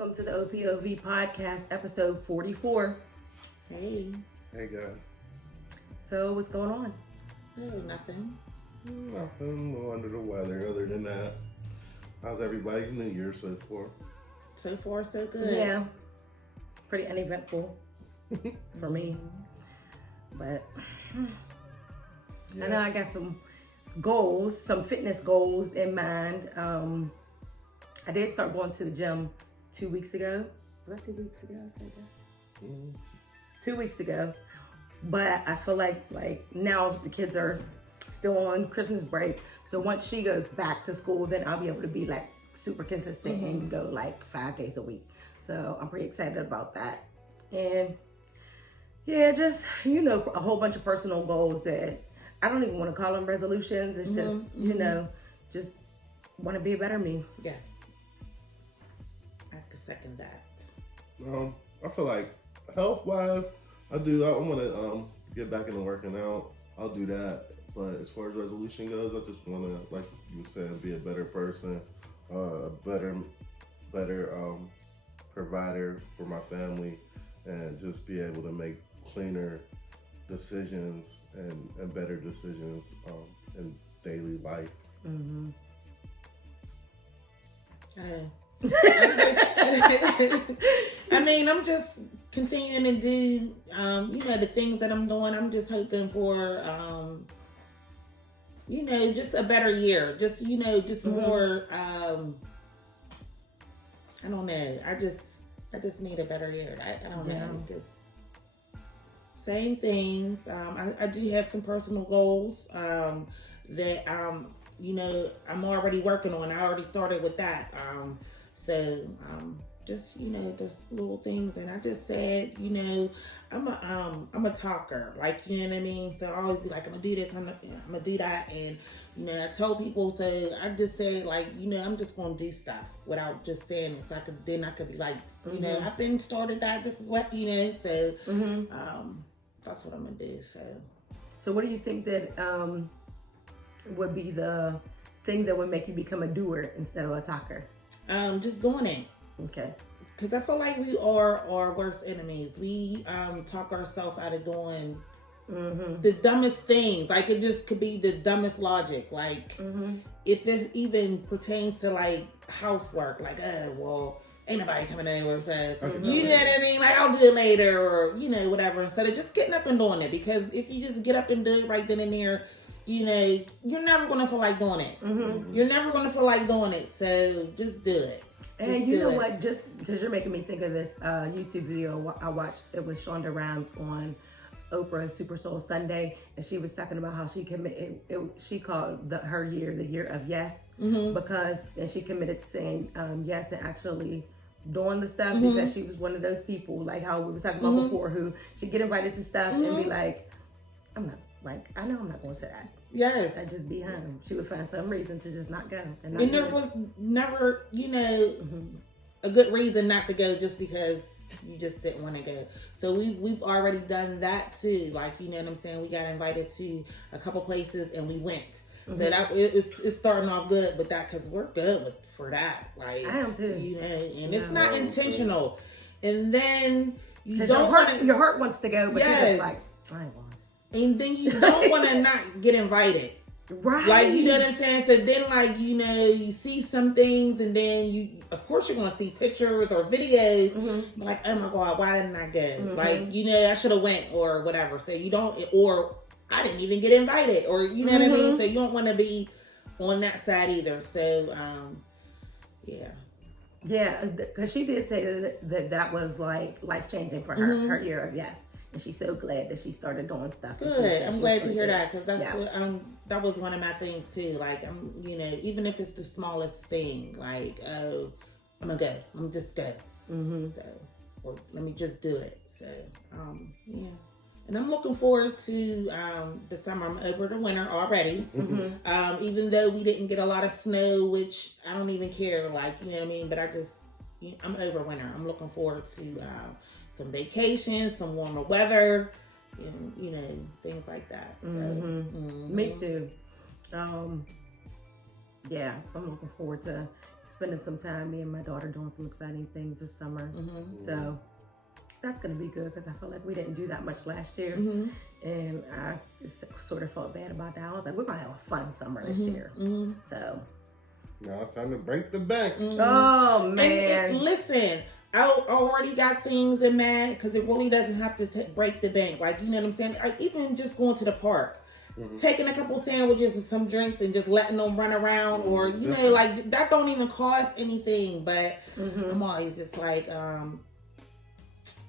welcome to the O.P.O.V podcast, episode 44. Hey. Hey guys. So, what's going on? Oh, nothing. Nothing. No under the weather. Other than that, how's everybody's New Year so far? So far, so good. Yeah, pretty uneventful for me. But I know I got some goals, some fitness goals in mind. I did start going to the gym 2 weeks ago. Was that 2 weeks ago I said that? 2 weeks ago. But I feel like now the kids are still on Christmas break. So once she goes back to school, then I'll be able to be like super consistent and go like 5 days a week. So I'm pretty excited about that. And yeah, just, a whole bunch of personal goals that I don't even want to call them resolutions. It's just, just want to be a better me. Yes. I have to second that. I feel like health-wise, I want to get back into working out. I'll do that. But as far as resolution goes, I just want to, like you said, be a better person, a better provider for my family, and just be able to make cleaner decisions and better decisions in daily life. Mm-hmm. I'm just continuing to do, the things that I'm doing. I'm just hoping for, just a better year. Just, more, I don't know. I just need a better year. I don't know. Just same things. I do have some personal goals that, I'm already working on. I already started with that. Just little things. And I just said, I'm a talker, you know what I mean? So I always be like, I'm gonna do this, I'm gonna do that. And, I told people, so I just said, I'm just gonna do stuff without just saying it. So I could be like, I've been started that, this is what, so, that's what I'm gonna do. So what do you think that, would be the thing that would make you become a doer instead of a talker? Just doing it. Okay. Because I feel like we are our worst enemies. We talk ourselves out of doing the dumbest things. Like, it just could be the dumbest logic. Like, if it even pertains to housework, ain't nobody coming over, so you know what I mean? I'll do it later, or whatever. Instead of just getting up and doing it, because if you just get up and do it right then and there, you're never gonna feel like doing it. You're never gonna feel like doing it, so just do it. And you know what? Just because you're making me think of this YouTube video I watched, it was Shonda Rhimes on Oprah's Super Soul Sunday, and she was talking about how she committed. She called her year the year of yes, because she committed to saying yes and actually doing the stuff, because she was one of those people, like how we were talking about before, who she'd get invited to stuff and be like, I know I'm not going to that. Yes. I'd just be home. She would find some reason to just not go. And there was never, a good reason not to go just because you just didn't want to go. So we've already done that too. You know what I'm saying? We got invited to a couple places and we went. So that it's starting off good with that, because we're good for that. I am too. And it's not intentional. And then you don't your heart wants to go, but you're just like, I ain't going. And then you don't want to not get invited. Right. You know what I'm saying? So then, you see some things, and then of course, you're going to see pictures or videos. Like, oh my God, why didn't I go? I should have went, or whatever. So you don't, or I didn't even get invited, or, you know what I mean? So you don't want to be on that side either. So, yeah. Yeah, because she did say that was life-changing for her, her year of yes. And she's so glad that she started doing stuff. Good. I'm glad to hear that, because that's what, that was one of my things too. Even if it's the smallest thing, I'm gonna go. I'm just go. So, or let me just do it. So, yeah. And I'm looking forward to the summer. I'm over the winter already. Even though we didn't get a lot of snow, which I don't even care. You know what I mean? But I'm over winter. I'm looking forward to some vacations, some warmer weather, and things like that. So, Me too. Yeah, I'm looking forward to spending some time, me and my daughter doing some exciting things this summer. So that's going to be good because I feel like we didn't do that much last year. And I sort of felt bad about that. I was like, we're going to have a fun summer this year. So. Now it's time to break the bank. Oh, man. And listen, I already got things in mind because it really doesn't have to break the bank. Like, you know what I'm saying? Even just going to the park. Taking a couple sandwiches and some drinks and just letting them run around, or you know, like that don't even cost anything. But I'm always just like,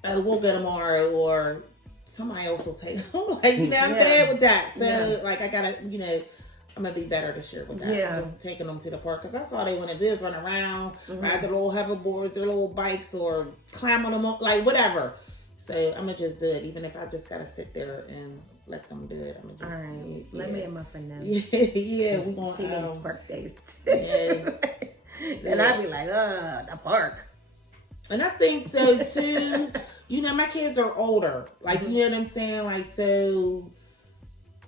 we'll go tomorrow, or somebody else will take them. Like, you know, I'm bad with that. So like, I gotta, you know, I'm gonna be better this year with that. Just taking them to the park because that's all they want to do is run around, ride their little hoverboards, their little bikes, or climb on them, like whatever. So I'm gonna just do it, even if I just gotta sit there and let them do it. I'm just, all right. Let me and my friend know. Yeah, we gonna. She needs park days too. And I'd be like, the park. And I think so too. You know, my kids are older. Like, you know what I'm saying? Like, so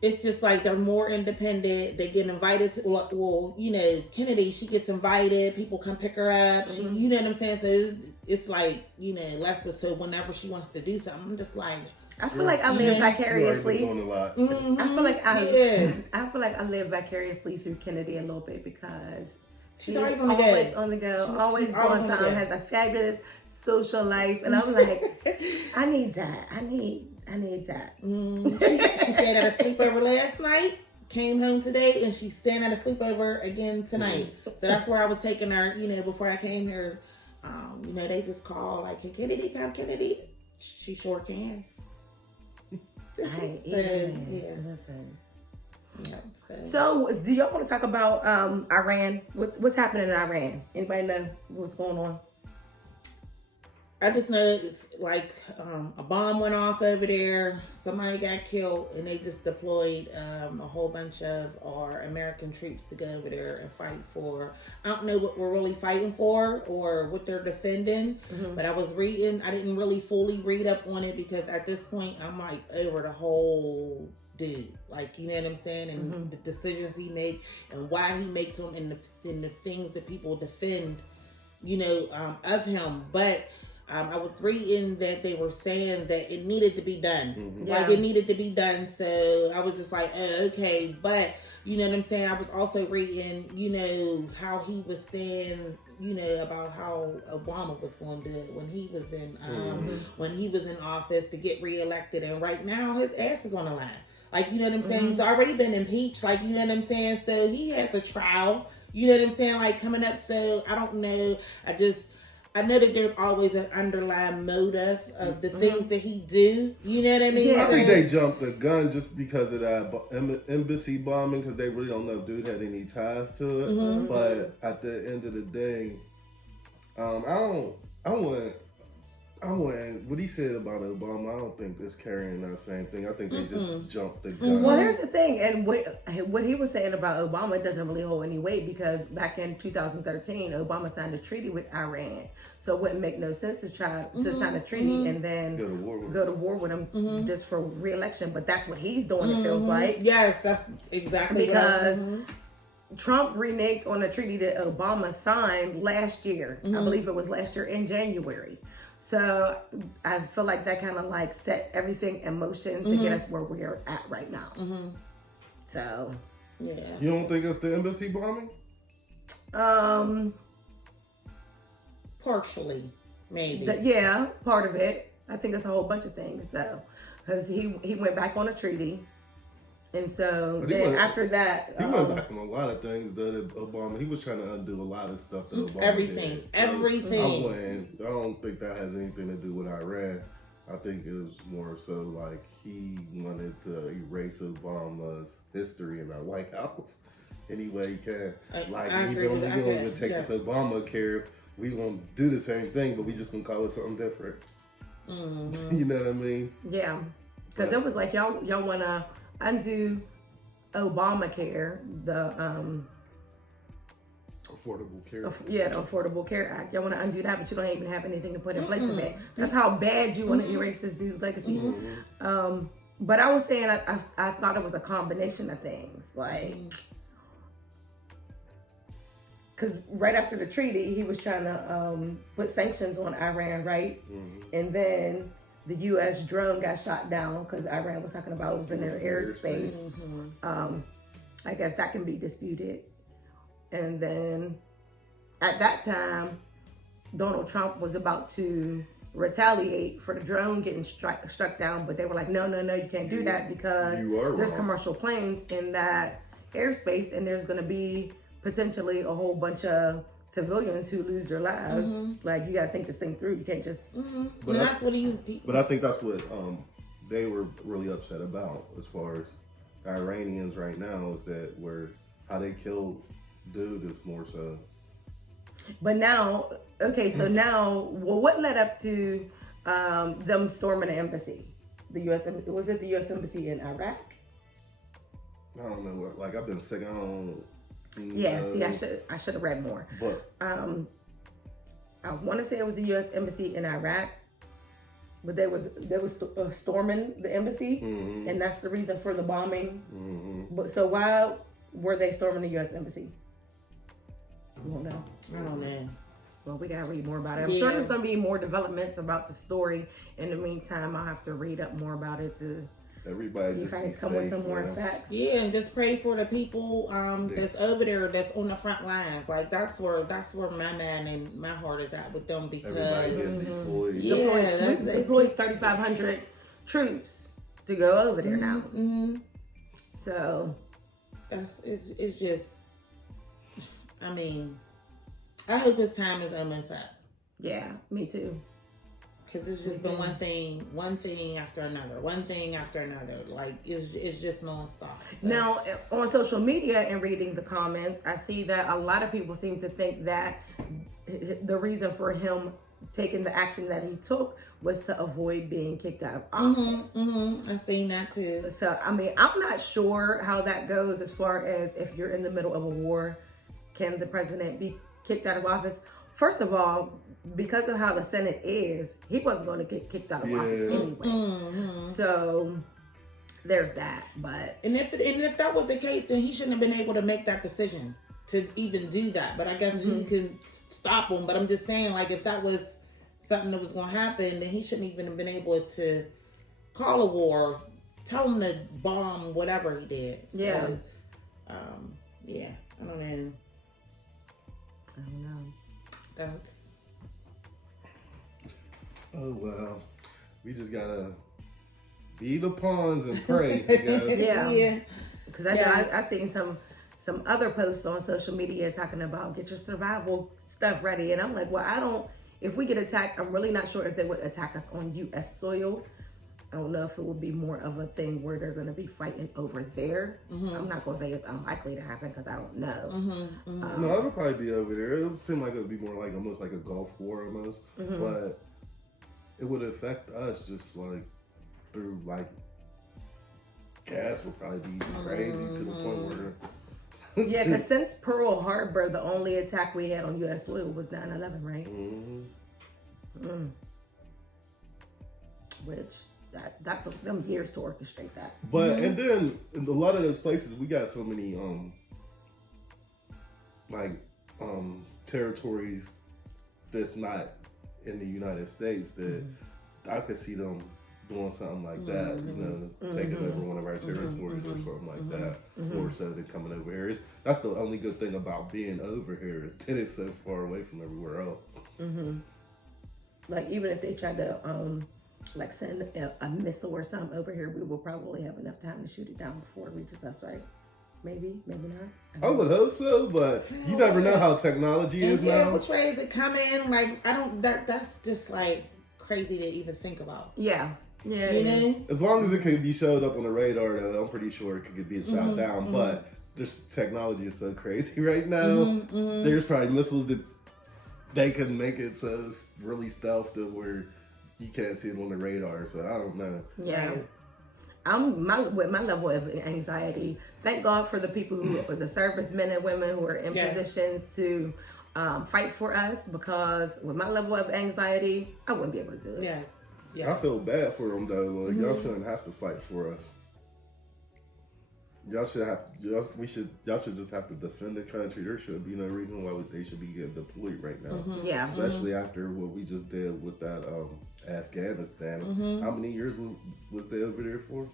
it's just like they're more independent. They get invited to, well, you know, Kennedy, she gets invited. People come pick her up. She, you know what I'm saying? So it's like, you know, less but so whenever she wants to do something, I'm just like, I feel like I live vicariously. Doing a lot. I feel like I feel like I live vicariously through Kennedy a little bit because she's always on the go, always doing something, has a fabulous social life, and I'm like, I need that. I need that. She stayed at a sleepover last night, came home today, and she's staying at a sleepover again tonight. So that's where I was taking her, you know, before I came here. You know, they just call like, "Can Kennedy come, Kennedy?" She sure can. Listen. Yeah. So, do y'all want to talk about Iran? What's happening in Iran? Anybody know what's going on? I just know it's like a bomb went off over there. Somebody got killed, and they just deployed a whole bunch of our American troops to go over there and fight for. I don't know what we're really fighting for or what they're defending, but I was reading. I didn't really fully read up on it because at this point I'm like over the whole dude. Like, you know what I'm saying, and the decisions he make and why he makes them, and the things that people defend, you know, of him, but. I was reading that they were saying that it needed to be done. Like, it needed to be done. So I was just like, oh, okay. But, you know what I'm saying? I was also reading, you know, how he was saying, you know, about how Obama was going to do it when he was in office to get reelected. And right now his ass is on the line. Like, you know what I'm saying? He's already been impeached. Like, you know what I'm saying? So he has a trial, you know what I'm saying? Like, coming up. So I don't know. I know that there's always an underlying motive of the things that he do. You know what I mean? I think they jumped the gun just because of that embassy bombing, because they really don't know if dude had any ties to it. But at the end of the day, I want what he said about Obama. I don't think it's carrying that same thing. I think they just jumped the gun. Well, here's the thing, and what he was saying about Obama doesn't really hold any weight because back in 2013, Obama signed a treaty with Iran, so it wouldn't make no sense to try to sign a treaty and then go to war with him just for re-election. But that's what he's doing. It feels like yes, that's exactly because. Trump reneged on a treaty that Obama signed last year. I believe it was last year in January. So I feel like that kind of like set everything in motion to get us where we're at right now. So, yeah. You don't think it's the embassy bombing? Partially, maybe. Yeah, part of it. I think it's a whole bunch of things though, because he went back on a treaty. And so then after that... He went back on a lot of things that Obama... He was trying to undo a lot of stuff that Obama everything. did. So Everything. I don't think that has anything to do with Iran. I think it was more so like he wanted to erase Obama's history in our White House any way he can. Like, we don't even take this Obamacare. We gonna do the same thing, but we just gonna call it something different. You know what I mean? Yeah. Because it was like, y'all want to... undo Obamacare, the Affordable Care. The Affordable Care Act. Y'all want to undo that, but you don't even have anything to put in place of it. That's how bad you want to erase this dude's legacy. But I was saying, I thought it was a combination of things. Like, because right after the treaty, he was trying to put sanctions on Iran, right? And then the U.S. drone got shot down because Iran was talking about it was in their airspace. I guess that can be disputed. And then at that time, Donald Trump was about to retaliate for the drone getting struck down, but they were like, no, you can't do that because there's commercial planes in that airspace, and there's going to be potentially a whole bunch of civilians who lose their lives. Like, you got to think this thing through. You can't just. But that's what But I think that's what they were really upset about, as far as the Iranians right now, is that how they killed dude is more so. But now, okay, so now, well, what led up to them storming the embassy? Was it the U.S. embassy in Iraq? I don't know. Like, I've been sick. I don't. Yeah, see, I should have read more. But I want to say it was the U.S. embassy in Iraq, but they was storming the embassy, and that's the reason for the bombing. But so why were they storming the U.S. embassy? I don't know. Well, we gotta read more about it. I'm sure there's gonna be more developments about the story. In the meantime, I'll have to read up more about it to see if I can come with some more facts. Yeah, and just pray for the people that's over there, that's on the front lines. Like, that's where my man and my heart is at with them, because deployed. They deployed 3,500 troops to go over there now. So it's just. I mean, I hope his time is almost up. Yeah, me too. Because it's just been one thing after another. Like, it's just non-stop. So. Now, on social media and reading the comments, I see that a lot of people seem to think that the reason for him taking the action that he took was to avoid being kicked out of office. I've seen that too. So, I mean, I'm not sure how that goes as far as if you're in the middle of a war. Can the president be kicked out of office? First of all, because of how the Senate is, he wasn't going to get kicked out of office anyway. So there's that. But if that was the case, then he shouldn't have been able to make that decision to even do that. But I guess he can stop him. But I'm just saying, like, if that was something that was going to happen, then he shouldn't even have been able to call a war, tell him to bomb whatever he did. So, yeah, I don't know. That's. Oh well, we just gotta be the pawns and pray. Yeah. Because I seen some other posts on social media talking about get your survival stuff ready, and I'm like, well, if we get attacked, I'm really not sure if they would attack us on U.S. soil. I don't know if it would be more of a thing where they're going to be fighting over there. I'm not going to say it's unlikely to happen because I don't know. No, it would probably be over there. It would seem like it would be more like almost like a Gulf War almost. But it would affect us just like through like gas would probably be crazy to the point where... Yeah, because since Pearl Harbor, the only attack we had on U.S. soil was 9/11, right? Which... That took them years to orchestrate that. But and then in a lot of those places we got so many territories that's not in the United States that I could see them doing something like that, taking over one of our territories or something like that, more so than coming over here. That's the only good thing about being over here is that it's so far away from everywhere else. Like, even if they tried to send a missile or something over here, we will probably have enough time to shoot it down before it reaches us, right? Maybe not. I would hope so, but you never know how technology is now. Which way is it coming? Like, that's just like crazy to even think about. Yeah, you know? As long as it could be showed up on the radar, though, I'm pretty sure it could be shot down. But just technology is so crazy right now. There's probably missiles that they can make it so it's really stealth to where you can't see it on the radar. So I don't know. Yeah. With my level of anxiety, thank God for the people the servicemen and women who are in positions to fight for us, because with my level of anxiety, I wouldn't be able to do it. Yes. I feel bad for them though. Like, y'all shouldn't have to fight for us. Y'all should just have to defend the country. There should be no reason why they should be getting deployed right now. Yeah. Especially after what we just did with that Afghanistan. How many years was they over there for?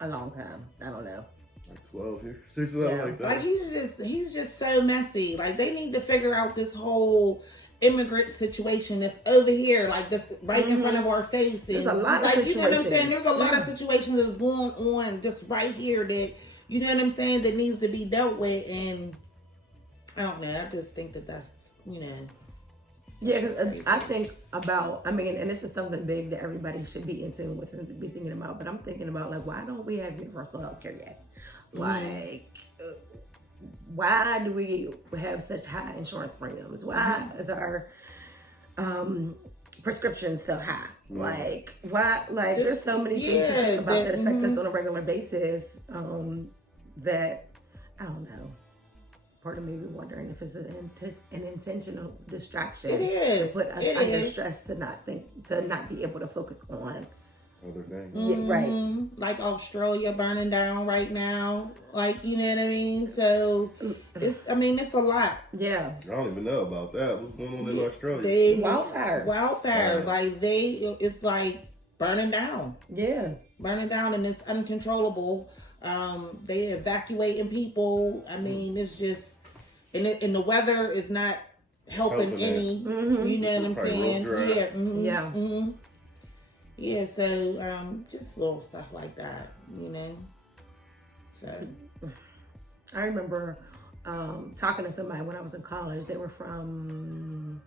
A long time. I don't know. Like 12 years, something like that. Like he's just so messy. Like they need to figure out this whole immigrant situation that's over here, like this right in front of our face. There's a lot of situations. You know what I'm saying? There's a lot of situations that's going on just right here that, you know what I'm saying, that needs to be dealt with. And I don't know. I just think that's, you know. Yeah, because I think about, I mean, and this is something big that everybody should be in tune with and be thinking about, but I'm thinking about, like, why don't we have universal health care yet? Like, why do we have such high insurance premiums? Why is our prescriptions so high? Like, why? Like, there's so many things to think about that affect us on a regular basis that, I don't know. Part of me be wondering if it's an intentional distraction. It is. To put us under stress to not be able to focus on other things. Yeah, right. Like Australia burning down right now. Like, you know what I mean? So it's a lot. Yeah. I don't even know about that. What's going on in Australia? Wildfires. Like it's like burning down. Yeah. Burning down, and it's uncontrollable. They evacuating people. I mean, it's just, and the weather is not helping any. You know what I'm saying? Yeah. Yeah, so just little stuff like that, you know. So I remember talking to somebody when I was in college. They were from,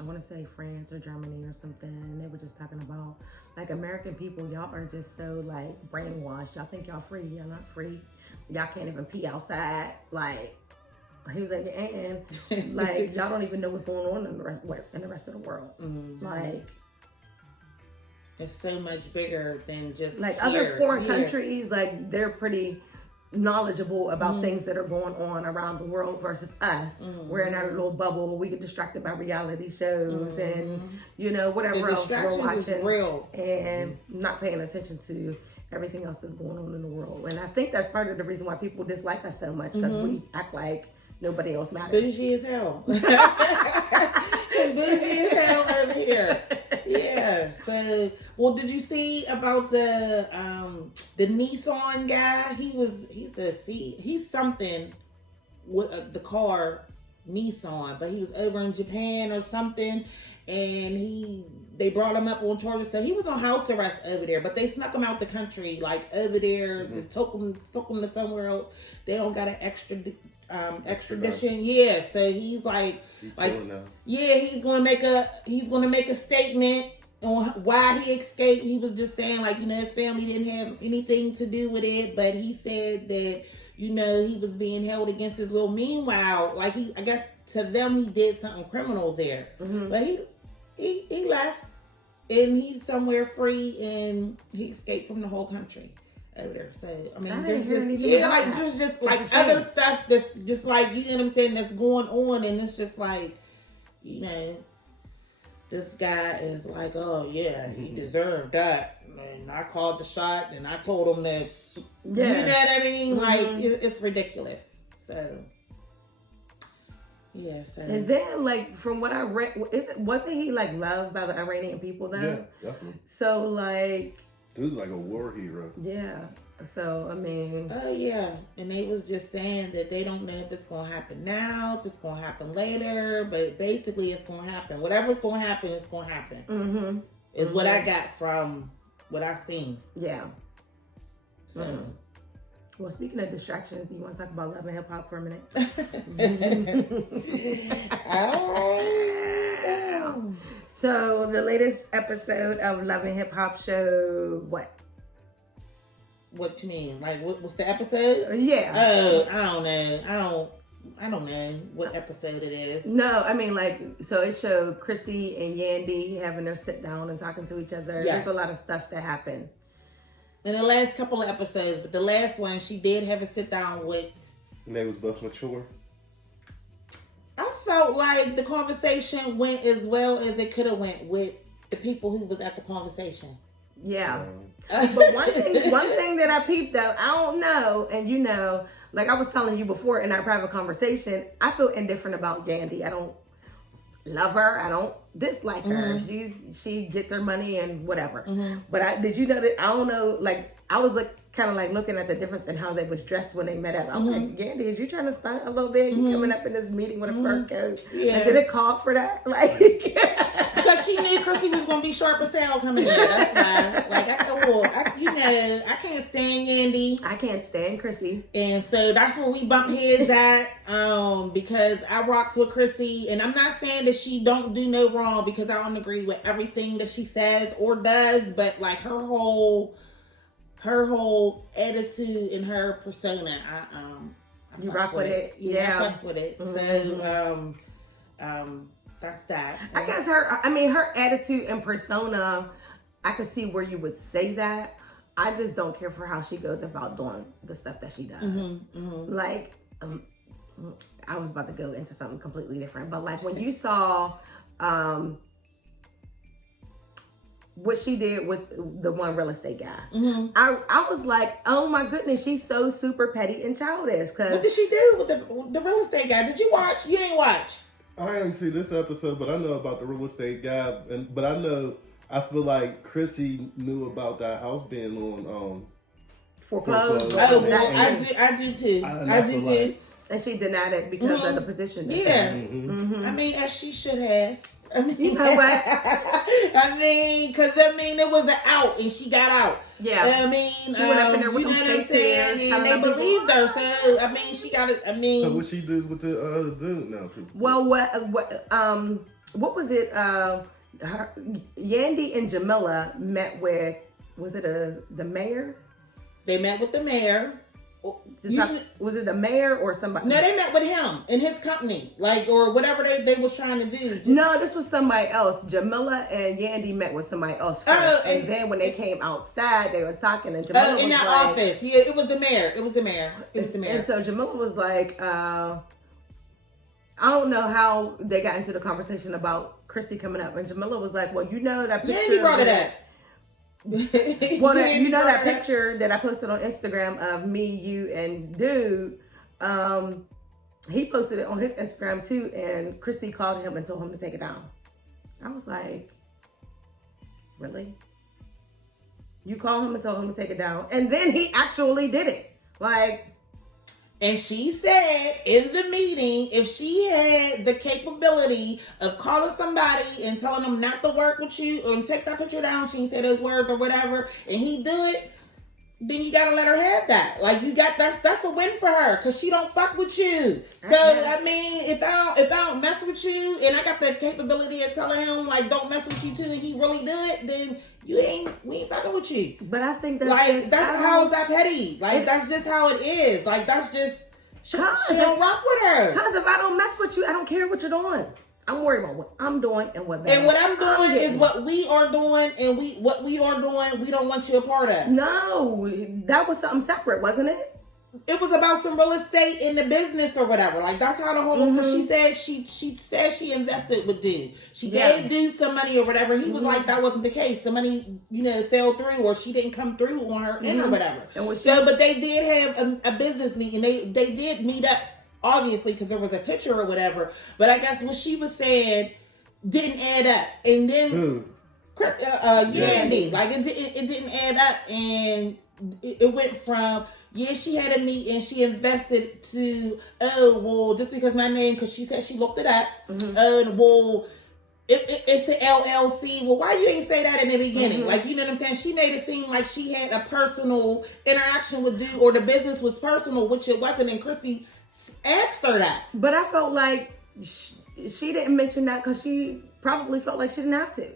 I want to say France or Germany or something, and they were just talking about, like, American people, y'all are just so, like, brainwashed. Y'all think y'all free. Y'all not free. Y'all can't even pee outside. Like, he was like, and like, y'all don't even know what's going on in the rest of the world. Like, it's so much bigger than just like here. Other foreign countries, like, they're pretty knowledgeable about things that are going on around the world versus us. We're in our little bubble. We get distracted by reality shows and, you know, whatever else we're watching and not paying attention to everything else that's going on in the world. And I think that's part of the reason why people dislike us so much, because we act like nobody else matters. Bougie as hell. Bougie as hell over here. Yeah. So, well, did you see about the Nissan guy? He's something with the car Nissan, but he was over in Japan or something, and they brought him up on charges. So he was on house arrest over there, but they snuck him out the country, like over there, they took him to somewhere else. They don't got an extradition. Yeah, so he's he's gonna make a statement on why he escaped. He was just saying, like, you know, his family didn't have anything to do with it, but he said that, you know, he was being held against his will. Meanwhile, like, I guess to them he did something criminal there, but he left, and he's somewhere free, and he escaped from the whole country over there. So I mean, there's just like other stuff that's just, like, you know what I'm saying, that's going on, and it's just like, you know, this guy is like, oh yeah, he deserved that, and I called the shot, and I told him that. You know what I mean? Like, it's ridiculous. So yeah. So, and then, like, from what I read, wasn't he, like, loved by the Iranian people then? Yeah, definitely. So, like, he was like a war hero. Yeah. So, I mean. Oh, yeah. And they was just saying that they don't know if it's going to happen now, if it's going to happen later, but basically it's going to happen. Whatever's going to happen, it's going to happen. Is what I got from what I seen. Yeah. So. Well, speaking of distractions, do you want to talk about Love and Hip Hop for a minute? So the latest episode of Love and Hip Hop showed what? What you mean? Like, what's the episode? Yeah. Oh, I don't know. I don't know what episode it is. No, I mean, like, so it showed Chrissy and Yandy having their sit down and talking to each other. Yes. There's a lot of stuff that happened in the last couple of episodes, but the last one she did have a sit down with. And they was both mature. I felt like the conversation went as well as it could have went with the people who was at the conversation. Yeah. But one thing that I peeped though, I don't know, and you know, like I was telling you before in our private conversation, I feel indifferent about Yandy. I don't love her. I don't dislike her. She gets her money and whatever. But did you know that? I don't know. Like I was kind of like looking at the difference in how they was dressed when they met up. I'm like, Yandy, is you trying to stunt a little bit? You coming up in this meeting with a fur coat? Yeah. Like, did it call for that? Like, because she knew Chrissy was gonna be sharp as hell coming in. That's why. Like, I can't stand Yandy. I can't stand Chrissy. And so that's where we bump heads at, because I rocks with Chrissy, and I'm not saying that she don't do no wrong, because I don't agree with everything that she says or does, but like her whole attitude and her persona, I You rock with it? Yeah, I fucks with it. So, that's that. I guess her attitude and persona, I could see where you would say that. I just don't care for how she goes about doing the stuff that she does. Like, I was about to go into something completely different, but like when you saw what she did with the one real estate guy, I was like, oh my goodness, she's so super petty and childish. What did she do with the real estate guy? Did you watch? You ain't watch. I didn't see this episode, but I know about the real estate guy, but I feel like Chrissy knew about that house being on foreclosed. Oh, well, I do too. I do too. And she denied it because of the position. Yeah. I mean, as she should have. I mean, you know what? because it was an out, and she got out. Yeah. I mean, she went up in there with you know what I'm saying? And they believed her, so I mean, she got it. I mean, so what she does with the dude now? Well, what was it? Yandy and Jamila met with, was it the mayor? They met with the mayor. Was it the mayor or somebody? No, they met with him in his company, like, or whatever they was trying to do. No, this was somebody else. Jamila and Yandy met with somebody else first, and then when they came outside, they was talking, and Jamila in was that like, office. Yeah, it was the mayor. It was the mayor. And so Jamila was like, I don't know how they got into the conversation about Chrissy coming up, and Jamila was like, well, you know that picture. Yandy brought it up. Well, you know that picture that I posted on Instagram of me, you, and dude. He posted it on his Instagram too, and Chrissy called him and told him to take it down. I was like, really? You called him and told him to take it down, and then he actually did it. Like. And she said in the meeting, if she had the capability of calling somebody and telling them not to work with you or take that picture down, she said those words or whatever, and he do it, then you gotta let her have that. Like, you got that's a win for her, because she don't fuck with you. So I mean, if I don't mess with you and I got the capability of telling him like don't mess with you too, and he really do it, then we ain't fucking with you. But I think that's like how is that petty? Like that's just how it is. Like that's just she don't rock with her. Because if I don't mess with you, I don't care what you're doing. I'm worried about what I'm doing and what and what I'm doing is what we are doing, and what we are doing, we don't want you a part of. No, that was something separate, wasn't it? It was about some real estate in the business or whatever. Like that's how the whole. Because she said she invested with dude. She gave dude some money or whatever. He was like that wasn't the case. The money fell through, or she didn't come through on her end or whatever. And but they did have a business meeting. They did meet up. Obviously, because there was a picture or whatever. But I guess what she was saying didn't add up. And then Yandy, like it didn't add up. And it went from, she had a meeting, she invested to, just because my name, because she said she looked it up. It's an LLC. Well, why you ain't say that in the beginning? Like, you know what I'm saying? She made it seem like she had a personal interaction with dude, or the business was personal, which it wasn't. And Chrissy asked her that. But I felt like she didn't mention that because she probably felt like she didn't have to.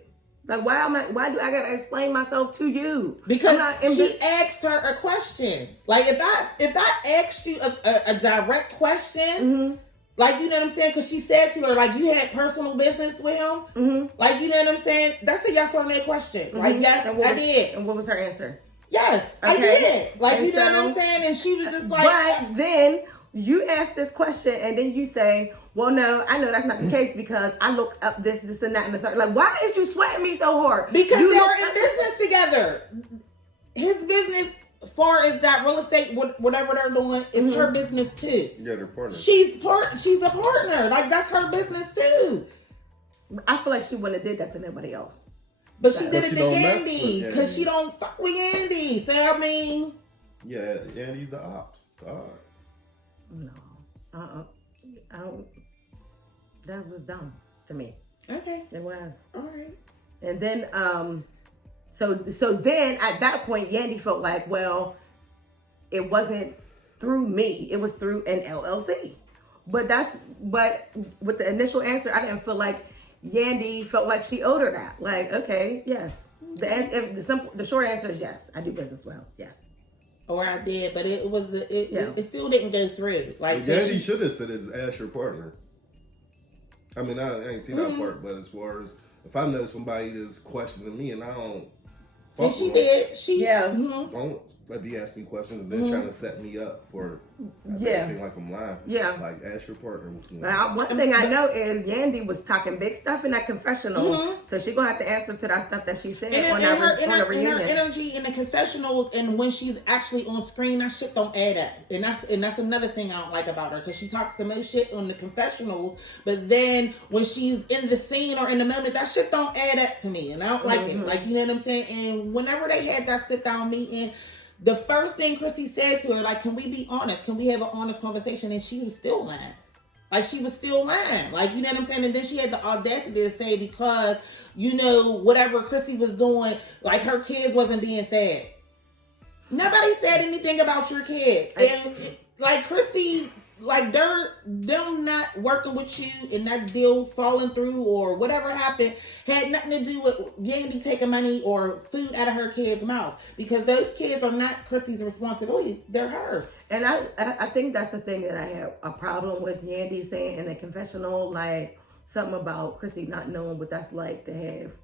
Like, why do I gotta explain myself to you? Because she asked her a question. Like, if I asked you a direct question, like, you know what I'm saying? Because she said to her, like, you had personal business with him. Like, you know what I'm saying? That's a yes or no question. Like, yes, I did. And what was her answer? Yes, okay. I did. Like, and you know what I'm saying? And she was just like... But then you ask this question, and then you say, well, no, I know that's not the case because I looked up this, and that, and the third. Like, why is you sweating me so hard? Because they were in business together. His business far as that real estate, whatever they're doing, is her business too. Yeah, they're partners. She's a partner. Like, that's her business too. I feel like she wouldn't have did that to nobody else. But she did it to don't mess Yandy with because Yandy. she don't fuck with Yandy. So I mean, Yeah, Yandy's the ops. God. No. I don't. That was dumb to me. okay, It was. all right. And then, so then at that point, Yandy felt like, well, it wasn't through me; it was through an LLC. But with the initial answer, I didn't feel like Yandy felt like she owed her that. Like, okay, yes. The short answer is yes. I do business well. Yes. Or I did, but it still didn't go through. Like, so Yandy should have said, "Is Ash your partner?" I mean, I ain't seen that part, but as far as if I know somebody that's questioning me and I don't, and she did. don't let me ask me questions and then trying to set me up for. It seem like I'm lying. Yeah. Like, ask your partner. Now, one thing I know is Yandy was talking big stuff in that confessional, so she gonna have to answer to that stuff that she said on the reunion. Her energy in the confessionals, and when she's actually on screen, that shit don't add up. And that's another thing I don't like about her, because she talks the most shit on the confessionals, but then when she's in the scene or in the moment, that shit don't add up to me, and I don't like it. Like, you know what I'm saying? And whenever they had that sit down meeting, the first thing Chrissy said to her, like, can we be honest? Can we have an honest conversation? And she was still lying. Like, she was still lying. Like, you know what I'm saying? And then she had the audacity to say, because, you know, whatever Chrissy was doing, like, her kids wasn't being fed. Nobody said anything about your kids. And, like, Chrissy, like, them not working with you and that deal falling through or whatever happened had nothing to do with Yandy taking money or food out of her kids' mouth, because those kids are not Chrissy's responsibility. They're hers. And I think that's the thing that I have a problem with Yandy saying in the confessional, like something about Chrissy not knowing what that's like to have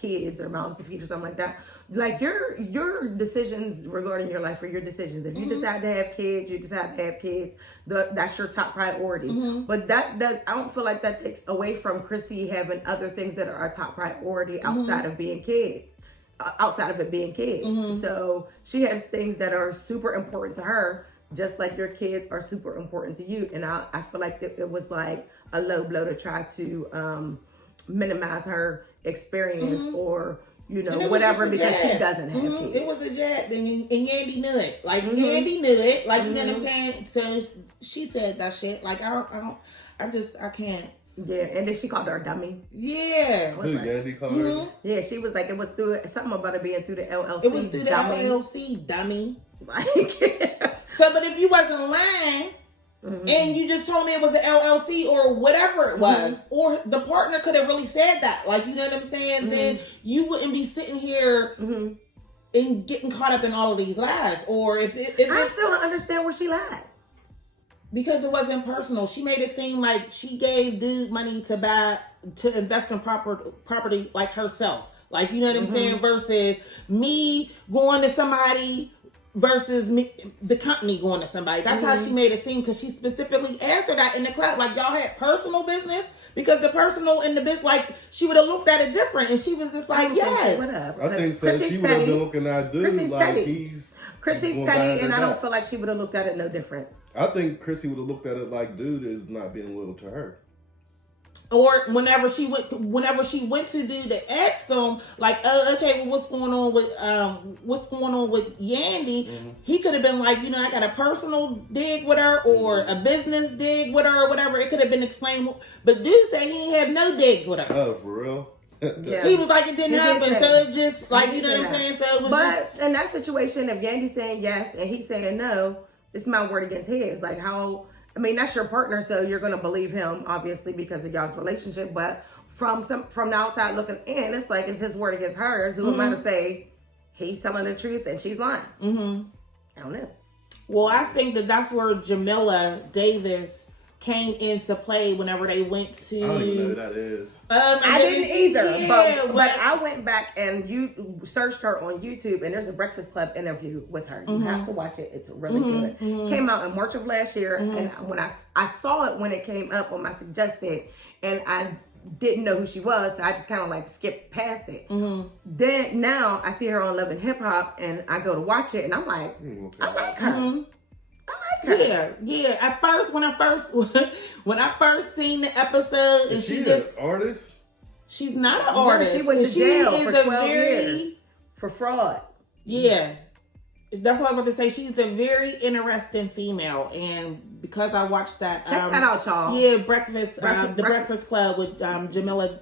kids or mouths to feed or something like that. Like, your decisions regarding your life are your decisions. If you decide to have kids, you decide to have kids. That's your top priority. But I don't feel like that takes away from Chrissy having other things that are a top priority outside of being kids. Outside of it being kids. So she has things that are super important to her, just like your kids are super important to you. And I feel like it was like a low blow to try to minimize her experience or, you know, whatever, because she doesn't have kids. It was a jab, and Yandy knew it. Like, Yandy knew it. Like, you know what I'm saying? So she said that shit. Like, I can't. Yeah, and then she called her a dummy. Yeah. Who, Yandy called her? Yeah, she was like, it was through something about it being through the LLC. It was through dummy. the LLC, dummy. Like, So, but if you wasn't lying, and you just told me it was an LLC or whatever it was, or the partner could have really said that, like, you know what I'm saying, then you wouldn't be sitting here and getting caught up in all of these lies. Or if I still don't understand where she lied. Because it wasn't personal. She made it seem like she gave dude money to invest in property like herself. Like, you know what I'm saying? Versus me going to somebody versus me, the company going to somebody. That's how she made it seem, because she specifically asked her that in the club. Like, y'all had personal business? Because the personal and the business, like, she would have looked at it different. And she was just like, yes. Whatever. I think so. She would have been looking at dude Chrissy's like petty. Chrissy's petty, and I don't feel like she would have looked at it no different. I think Chrissy would have looked at it like dude is not being loyal to her. Or whenever she went to do the ask them, like, oh, okay, well, what's going on with Yandy? He could have been like, you know, I got a personal dig with her or a business dig with her or whatever. It could have been explained. But dude said he ain't have no digs with her. Oh, for real? Yeah. He was like, it didn't happen. So it just, like, you know what I'm saying? So it was But in that situation, if Yandy's saying yes and he's saying no, it's my word against his. Like, how... I mean, that's your partner, so you're gonna believe him, obviously, because of y'all's relationship. But from the outside looking in, it's like it's his word against hers. Who am I to say he's telling the truth and she's lying? I don't know. Well, I think that's where Jamila Davis came into play whenever they went to. I don't even know who that is. I didn't either, yeah, but I went back and you searched her on YouTube, and there's a Breakfast Club interview with her. You have to watch it; it's really good. Came out in March of last year, and when I saw it when it came up on my suggested, and I didn't know who she was, so I just kind of like skipped past it. Mm-hmm. Then now I see her on Love and Hip Hop, and I go to watch it, and I'm like, I like her. Mm-hmm. I like her. Yeah. At first, when I first seen the episode, and Is she she just an artist? she's not an artist. She went to She jail is for a 12 very years for fraud. yeah. That's what I was about to say. She's a very interesting female, and because I watched that, Check that out, y'all. Yeah, Breakfast Club with Jamila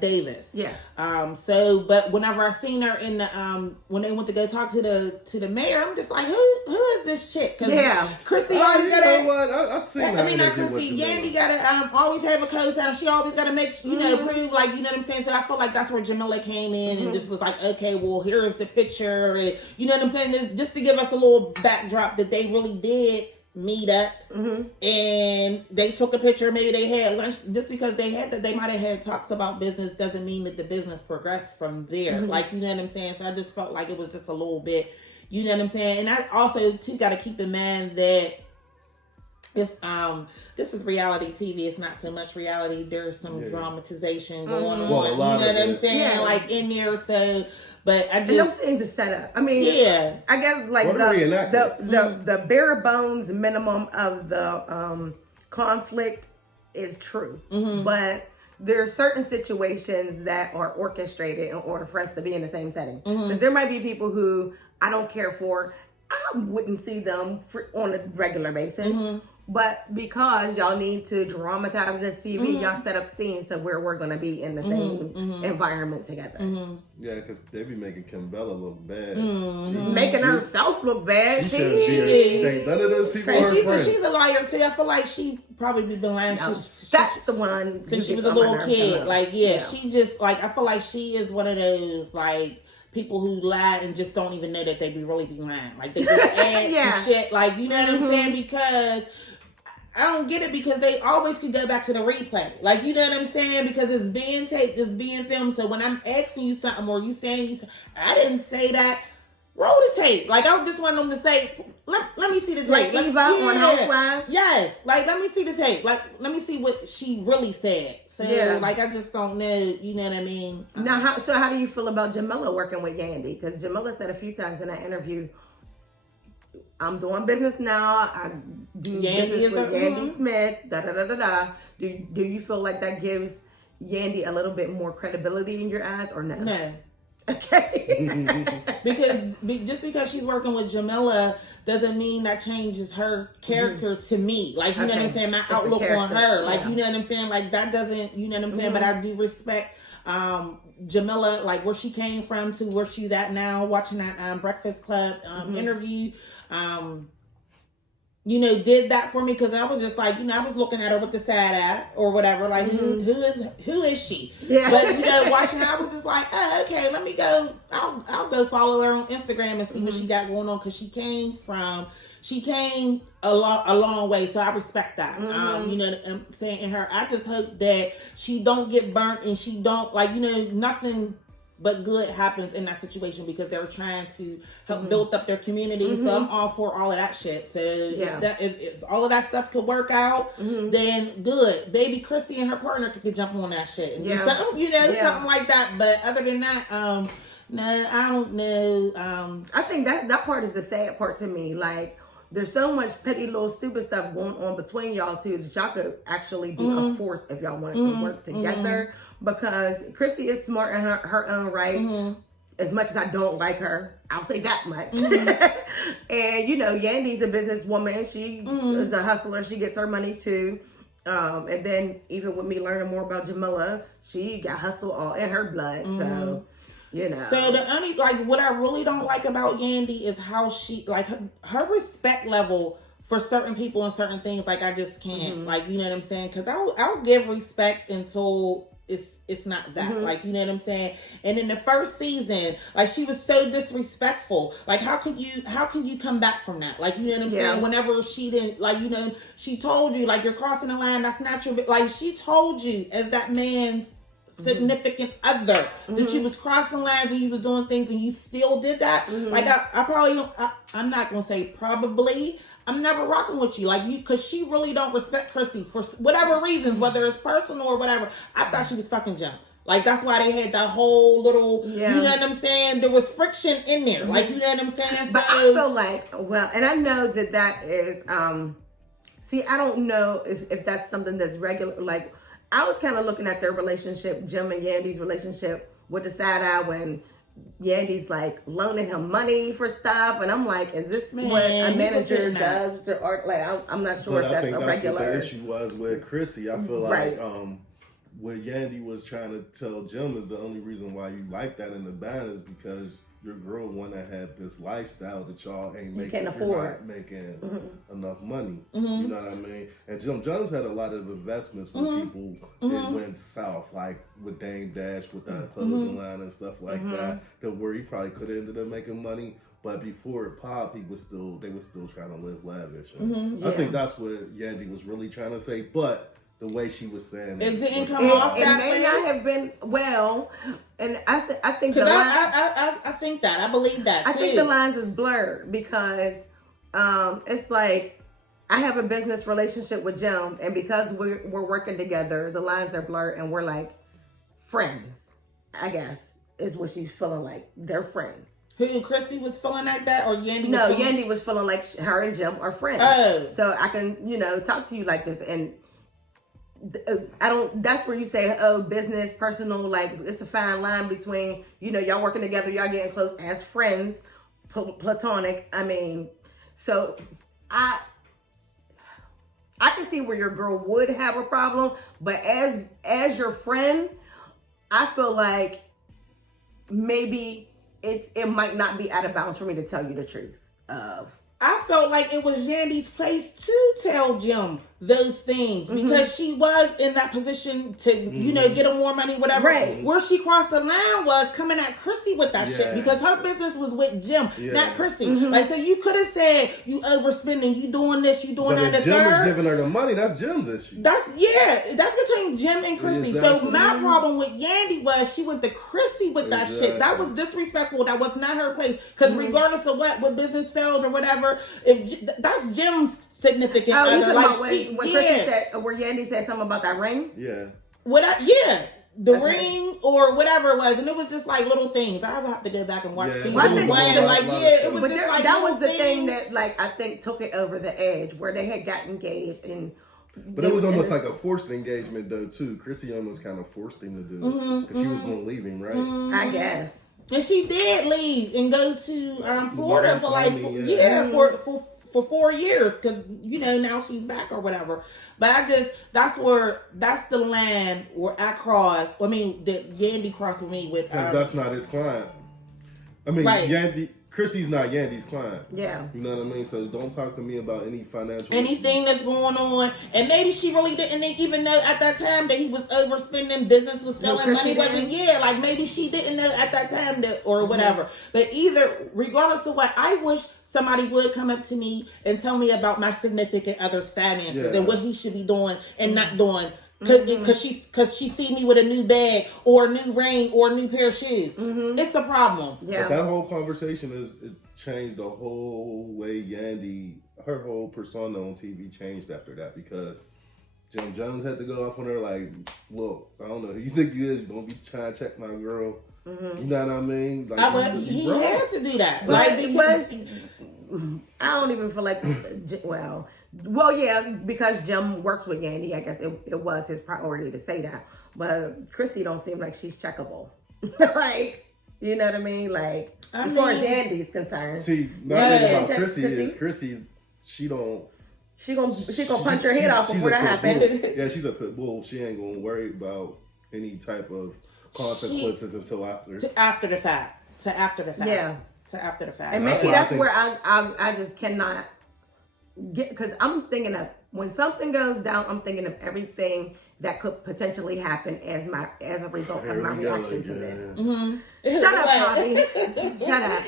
Davis. Yes. But whenever I seen her in the when they went to go talk to the mayor, I'm just like, who is this chick? Chrissy always got you know what? I've seen that. I mean, not interview with Chrissy. Jamila. Yandy gotta always have a co-sign. She always gotta make prove, like, you know what I'm saying. So I feel like that's where Jamila came in and just was like, okay, well, here's the picture, and you know what I'm saying, just to give us a little backdrop that they really did meet up, and they took a picture. Maybe they had lunch. Just because they might have had talks about business doesn't mean that the business progressed from there. Like, you know what I'm saying. So I just felt like it was just a little bit, you know what I'm saying. And I also too got to keep in mind that this is reality TV. It's not so much reality. There's some dramatization going on. Well, you know what I'm saying? Yeah. Like in there. So, but I just And those things are set up. I mean, I guess like the bare bones minimum of the conflict is true, but there are certain situations that are orchestrated in order for us to be in the same setting. Because there might be people who I don't care for. I wouldn't see them on a regular basis. But because y'all need to dramatize the TV, y'all set up scenes of where we're going to be in the same environment together. Yeah, because they be making Kimbella look bad. Making herself look bad. She shouldn't be her. None of those people are her friends. She's a liar too. I feel like she probably been lying. That's the one. Since she was a little kid. Like, she just, like, I feel like she is one of those, like, people who lie and just don't even know that they really be lying. Like, they just add some shit. Like, you know what I'm saying? Because I don't get it, because they always could go back to the replay. Like, you know what I'm saying? Because it's being taped, it's being filmed. So when I'm asking you something or you saying I didn't say that, roll the tape. Like, I just want them to say, let me see the tape. Like Eva on Housewives? Yes. Like, let me see the tape. Like, let me see what she really said. So, like, I just don't know. You know what I mean? Now, how do you feel about Jamila working with Yandy? Because Jamila said a few times in that interview, I'm doing business now. I do business with Yandy Smith. Do you feel like that gives Yandy a little bit more credibility in your eyes, or no? No. Okay. because she's working with Jamila doesn't mean that changes her character to me. Like, you know what I'm saying? My outlook on her. Like, you know what I'm saying? Like, that doesn't, you know what I'm saying? But I do respect Jamila, like, where she came from to where she's at now, watching that Breakfast Club interview. Did that for me, because I was just like, I was looking at her with the sad eye or whatever, like, who is she? Yeah. But watching her, I was just like, oh, okay, let me go. I'll go follow her on Instagram and see what she got going on, because she came a long way, so I respect that. You know what I'm saying? In her, I just hope that she don't get burnt and she don't, like, nothing but good happens in that situation, because they're trying to help build up their community. So I'm all for all of that shit. So if all of that stuff could work out, then good. Baby Chrissy and her partner could jump on that shit and do something, something like that. But other than that, no, I don't know. I think that part is the sad part to me. Like, there's so much petty little stupid stuff going on between y'all two that y'all could actually be a force if y'all wanted to work together. Because Chrissy is smart in her own right. As much as I don't like her, I'll say that much. And Yandy's a businesswoman. She is a hustler. She gets her money too. And then even with me learning more about Jamila, she got hustle all in her blood. So. So the only, like, what I really don't like about Yandy is how she, like, her respect level for certain people and certain things, like, I just can't, like, you know what I'm saying? Because I'll give respect until it's not that, like, you know what I'm saying? And in the first season, like, she was so disrespectful. Like, how can you come back from that? Like, you know what I'm saying? Whenever she didn't, like, she told you, like, you're crossing the line, that's not your, like, she told you as that man's significant other, that you was crossing lines and you was doing things and you still did that. Like I probably, I'm not gonna say probably, I'm never rocking with you, like you, because she really don't respect Chrissy for whatever reasons, whether it's personal or whatever. I thought she was fucking Jim. Like, that's why they had that whole little, you know what I'm saying? There was friction in there. Like, you know what I'm saying? But I feel like, well, and I know that is, see, I don't know if that's something that's regular. Like, I was kind of looking at their relationship, Jim and Yandy's relationship, with the side eye when Yandy's like loaning him money for stuff. And I'm like, is this what a manager does to art? Like, I'm not sure if that's a regular. What the issue was with Chrissy. I feel like, what Yandy was trying to tell Jim is the only reason why you like that in the band is because your girl wanna have this lifestyle that y'all ain't making. Can't afford. Not making enough money. You know what I mean? And Jim Jones had a lot of investments with people that went south, like with Dame Dash, with that clothing line and stuff like that, to where he probably could have ended up making money. But before Pop, they were still trying to live lavish. I think that's what Yandy was really trying to say, but the way she was saying it didn't come off that way. It may not have been well, and I think the I think that, I believe that too. I think the lines is blurred because it's like I have a business relationship with Jim, and because we're working together, the lines are blurred, and we're like friends. I guess is what she's feeling like. They're friends. Who, Chrissy was feeling like that, or Yandy? Yandy was feeling like her and Jim are friends. Oh, so I can talk to you like this and. I don't, that's where you say, oh, business, personal, like it's a fine line between, y'all working together, y'all getting close as friends, platonic. I mean, so I can see where your girl would have a problem, but as your friend, I feel like maybe it might not be out of bounds for me to tell you the truth of. I felt like it was Yandy's place to tell Jim those things because she was in that position to, get him more money, whatever. Right. Where she crossed the line was coming at Chrissy with that shit because her business was with Jim, not Chrissy. Like, so you could have said, you overspending, you doing this, you doing that. If Jim is giving her the money, that's Jim's issue. That's between Jim and Chrissy. Exactly. So my problem with Yandy was she went to Chrissy with that shit. That was disrespectful. That was not her place. Because regardless of what business fails or whatever, that's Jim's significant other. Like Chrissy said, where Yandy said something about that ring. Yeah. The ring or whatever it was, and it was just like little things. I would have to go back and watch season one. It was just like that was the thing that I think took it over the edge where they had got engaged and. But it was almost like a forced engagement though too. Chrissy almost kind of forced him to do it because she was going to leave him, right? I guess. And she did leave and go to Florida for like for 4 years because now she's back or whatever. But that's the line where I crossed. I mean, that Yandy crossed with me with because that's not his client. I mean, Yandy. Chrissy's not Yandy's client. Yeah. You know what I mean? So don't talk to me about anything that's going on. And maybe she really didn't even know at that time that he was overspending, business was failing, money wasn't. Like maybe she didn't know at that time that or whatever. But regardless of what, I wish somebody would come up to me and tell me about my significant other's finances and what he should be doing and not doing. Because she see me with a new bag or a new ring or a new pair of shoes. It's a problem. Yeah. But that whole conversation it changed the whole way Yandy, her whole persona on TV changed after that because Jim Jones had to go off on her like, look, I don't know who you think you is. Don't be trying to check my girl. You know what I mean? Like, he had to do that. I don't even feel like, well, yeah, because Jim works with Yandy, I guess it was his priority to say that. But Chrissy don't seem like she's checkable. Like, you know what I mean? Like, as far as Yandy's concerned. See, my thing about Chrissy is she gonna punch her head off before that happens. Yeah, she's a pit bull. She ain't gonna worry about any type of consequences until after the fact. Yeah. To after the fact. And maybe that's where I just cannot get, because I'm thinking of when something goes down, I'm thinking of everything that could potentially happen as a result of my reaction to this. Shut up, Tommy. Shut up.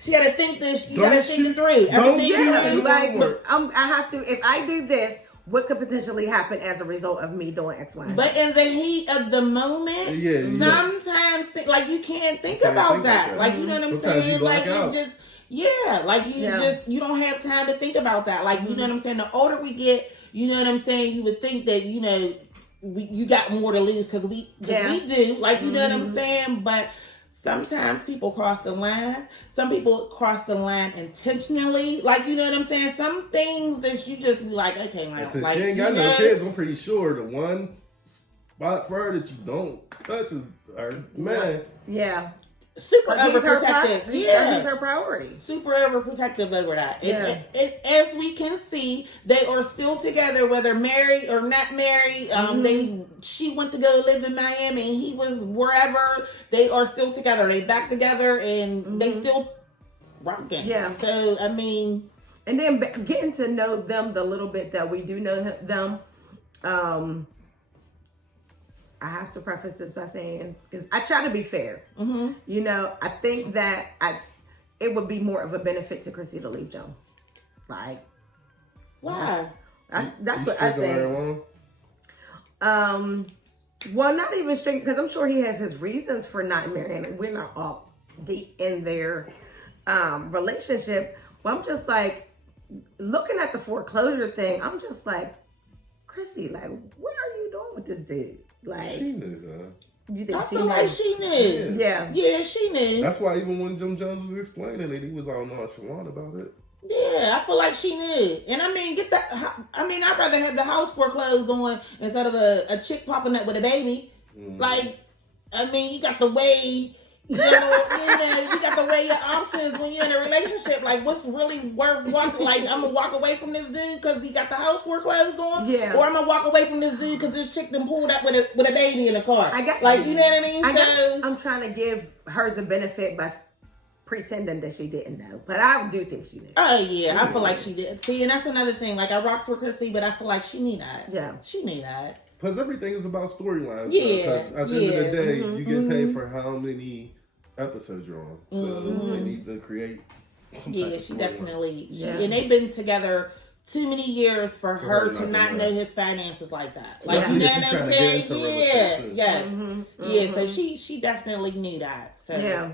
She got to think this. You got to think it through. I have to. If I do this, what could potentially happen as a result of me doing X, Y, and Z. But in the heat of the moment, sometimes like you can't think about that. Like, you know what I'm saying? Like out. it just, yeah, like you don't have time to think about that. Like, you know what I'm saying? The older we get, you know what I'm saying? You would think that, you know, you got more to lose because we do. Like, you know what I'm saying? But sometimes people cross the line. Some people cross the line intentionally. Like, you know what I'm saying? Some things that you just be like, okay, man. Since like, she ain't got no kids, I'm pretty sure the one spot for her that you don't touch is her man. Yeah. Super overprotective. He's her priority. Super overprotective over that. And as we can see, they are still together, whether married or not married. She went to go live in Miami, and he was wherever. They are still together. They back together, and they still rocking. Yeah. So I mean, and then getting to know them the little bit that we do know them. I have to preface this by saying, because I try to be fair. You know, I think that it would be more of a benefit to Chrissy to leave Joe. Like, why? That's what I think. Well, not even strict, because I'm sure he has his reasons for not marrying, and we're not all deep in their relationship. But I'm just like, looking at the foreclosure thing, I'm just like, Chrissy, like, what are you doing with this dude? Like, she knew that. You think I feel like she knew. Yeah, she knew. That's why even when Jim Jones was explaining it, he was all nonchalant about it. Yeah, I feel like she knew. And I mean, I'd rather have the house foreclosed on instead of a chick popping up with a baby. Like, I mean, you got to weigh, you got to weigh your options when you're in a relationship. Like, what's really worth walking? Like, I'm gonna walk away from this dude because he got the house foreclosed on, or I'm gonna walk away from this dude because this chick done pulled up with a baby in the car. I guess, like, you know what I mean. I guess I'm trying to give her the benefit by pretending that she didn't know, but I do think she did. Oh yeah, I feel like she did. See, and that's another thing. Like, I rocks with Chrissy, but I feel like she knew that. Yeah, she knew that. Because everything is about storylines. Yeah. Because at the end of the day, you get paid for how many episodes you're on. So they need to create some type of she storyline. definitely. And they've been together too many years for her to not know his finances like that. Like, you know what I'm saying? Yeah. So she definitely knew that. So yeah.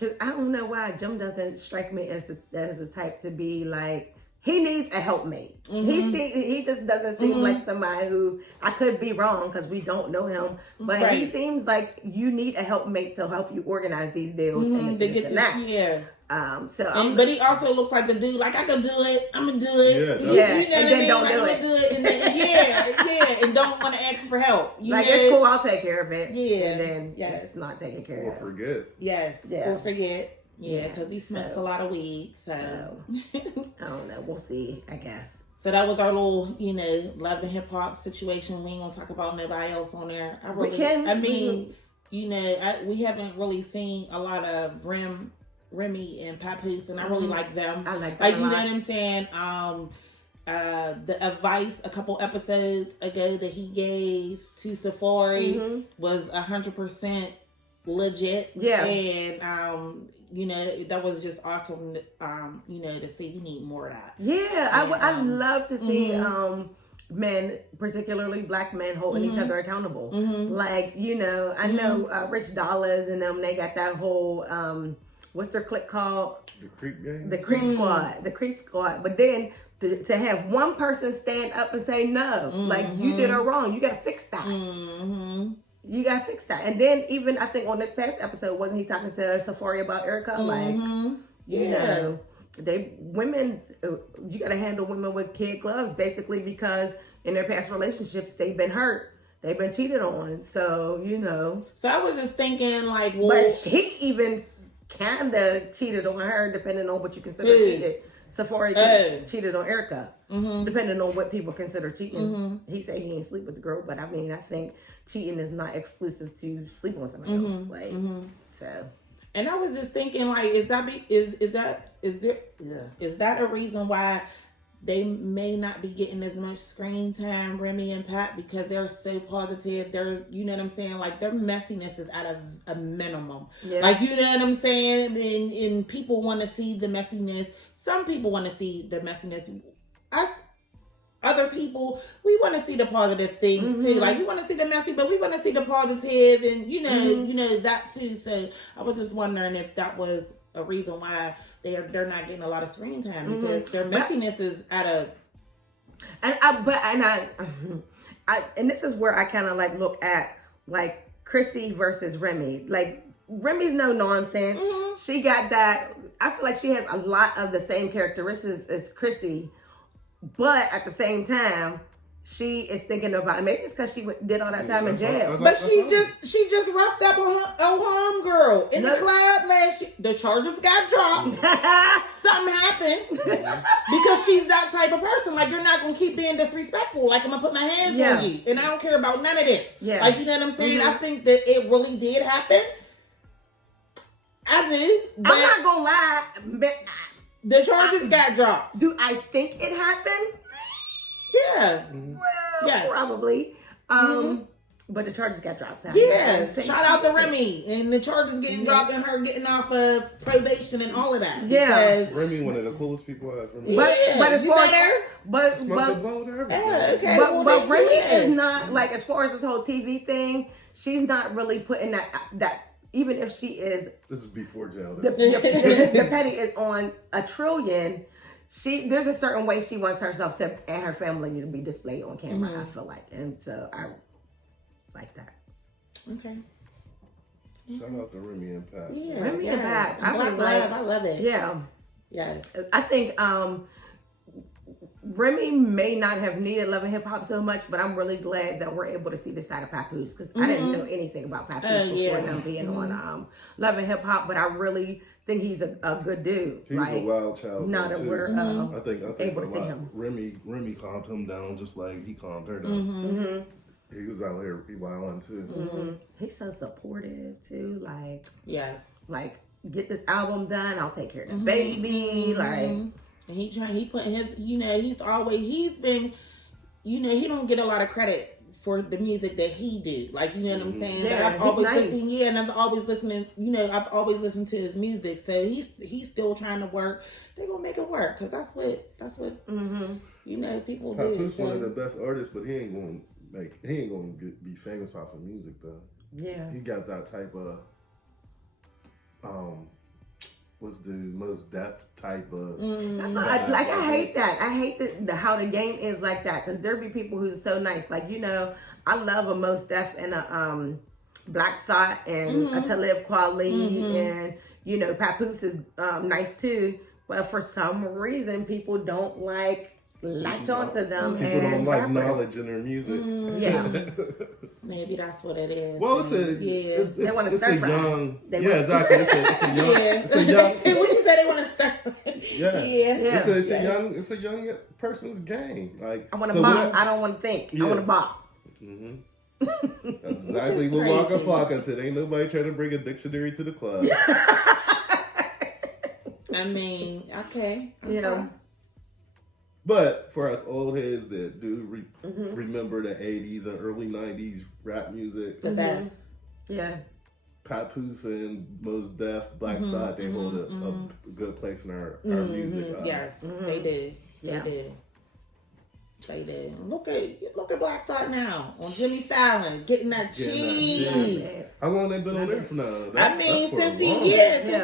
Cause I don't know why Jim doesn't strike me as the type to be like, he needs a helpmate. He just doesn't seem like somebody who, I could be wrong because we don't know him, but he seems like you need a helpmate to help you organize these bills and this and that. Yeah. But he also looks like the dude, like, I can do it, I'm gonna do it. You know and then don't do it. Do it. And then, and don't want to ask for help. It's cool, I'll take care of it. Yeah. And then it's not taken care of. Or forget. Yes. Yeah. Or forget. Yeah, because he smokes a lot of weed. So I don't know. We'll see, I guess. So that was our little, love and hip hop situation. We ain't gonna talk about nobody else on there. We haven't really seen a lot of Remy and Papoose, and I really like them. I like them. Like, you know what I'm saying? The advice a couple episodes ago that he gave to Safari was 100% legit. Yeah. And that was just awesome. To see. We need more of that. Yeah, I love to see men, particularly black men, holding each other accountable. Like, I know Rich Dollars and them, they got that whole what's their clique called? The Creep Gang. The Creep Squad. The Creep Squad. But then to have one person stand up and say no, like, you did her wrong, you got to fix that. You got to fix that. And then even, I think on this past episode, wasn't he talking to Safari about Erica? Like, women, you got to handle women with kid gloves, basically, because in their past relationships, they've been hurt. They've been cheated on. So, So I was just thinking, like, well. But he even kind of cheated on her, depending on what you consider cheated. Safari cheated on Erica, depending on what people consider cheating. He said he ain't sleep with the girl, but I mean, I think cheating is not exclusive to sleep on somebody else. Like, so. And I was just thinking, like, is that a reason why they may not be getting as much screen time, Remy and Pat, because they're so positive. They're, you know what I'm saying? Like, their messiness is at a minimum. Yeah. Like, you know what I'm saying? And people want to see the messiness. Some people want to see the messiness. other people, we want to see the positive things too. Like we want to see the messy, but we want to see the positive, and you know that too. So I was just wondering if that was a reason why they're not getting a lot of screen time, because their messiness is at a. And this is where I kind of like look at like Chrissy versus Remy. Like Remy's no nonsense. She got that. I feel like she has a lot of the same characteristics as Chrissy, but at the same time, she is thinking about, maybe it's because she did all that time in jail. But she just roughed up a homegirl in the club last year. The charges got dropped. Something happened because she's that type of person. Like, you're not gonna keep being disrespectful. Like, I'm gonna put my hands on you, and I don't care about none of this. Like, you know what I'm saying? I think that it really did happen. I do. But I'm not gonna lie. The charges got dropped. Do I think it happened? Yeah. Well, probably. But the charges got dropped. Yeah. Shout out to Remy. And the charges getting dropped and her getting off of probation and all of that. Yeah. Remy, one of the coolest people I've ever met. But as far as but Remy is not, like, as far as this whole TV thing, she's not really putting that even if she is, this is before jail. The petty is on $1 trillion. There's a certain way she wants herself to and her family to be displayed on camera. I feel like, and so I like that. Okay. Shout out to Remy and Pat. Yeah, Remy and Pat. I love it. Yeah. Yes. I think Remy may not have needed Love and Hip Hop so much, but I'm really glad that we're able to see this side of Papoose, because I didn't know anything about Papoose before him being on Love and Hip Hop, but I really think he's a good dude. He's a wild child. Now that we're I think able to see him. Remy calmed him down just like he calmed her down. He was out here wilding too. He's so supportive too. Like, yes, like, get this album done, I'll take care of the baby. Like. And he put his, he's been, he don't get a lot of credit for the music that he did. Like, you know what I'm saying? Yeah, but I've always nice. listened, and I've always listened, I've always listened to his music. So he's still trying to work. They're gonna make it work, because that's what people do. Papoose one of the best artists, but he ain't gonna be famous off of music though. Yeah. He got that type of was the most deaf type of. That's what I hate that. I hate how the game is like that, because there be people who's so nice. Like, I love a Most Def and a Black Thought and a Talib Kweli and Papoose is nice too. But for some reason, people don't latch onto them. People don't like rappers. knowledge in their music. Yeah. Maybe that's what it is. Well, exactly. It's a young. It's a young. What you said? They want to start. Yeah. It's a young person's game. Like, I want to bop. I don't want to think. I want to bop. That's exactly what Waka Flocka said. Ain't nobody trying to bring a dictionary to the club. I mean, okay. But for us old heads that do remember the 80s and early 90s rap music, the best. Yeah. Papoose and Mos Def, Black Thought, they hold a good place in our music. Yes, they did. Yeah. They did. Look at Black Thought now on Jimmy Fallon getting that cheese. How long they been on there for now? Since he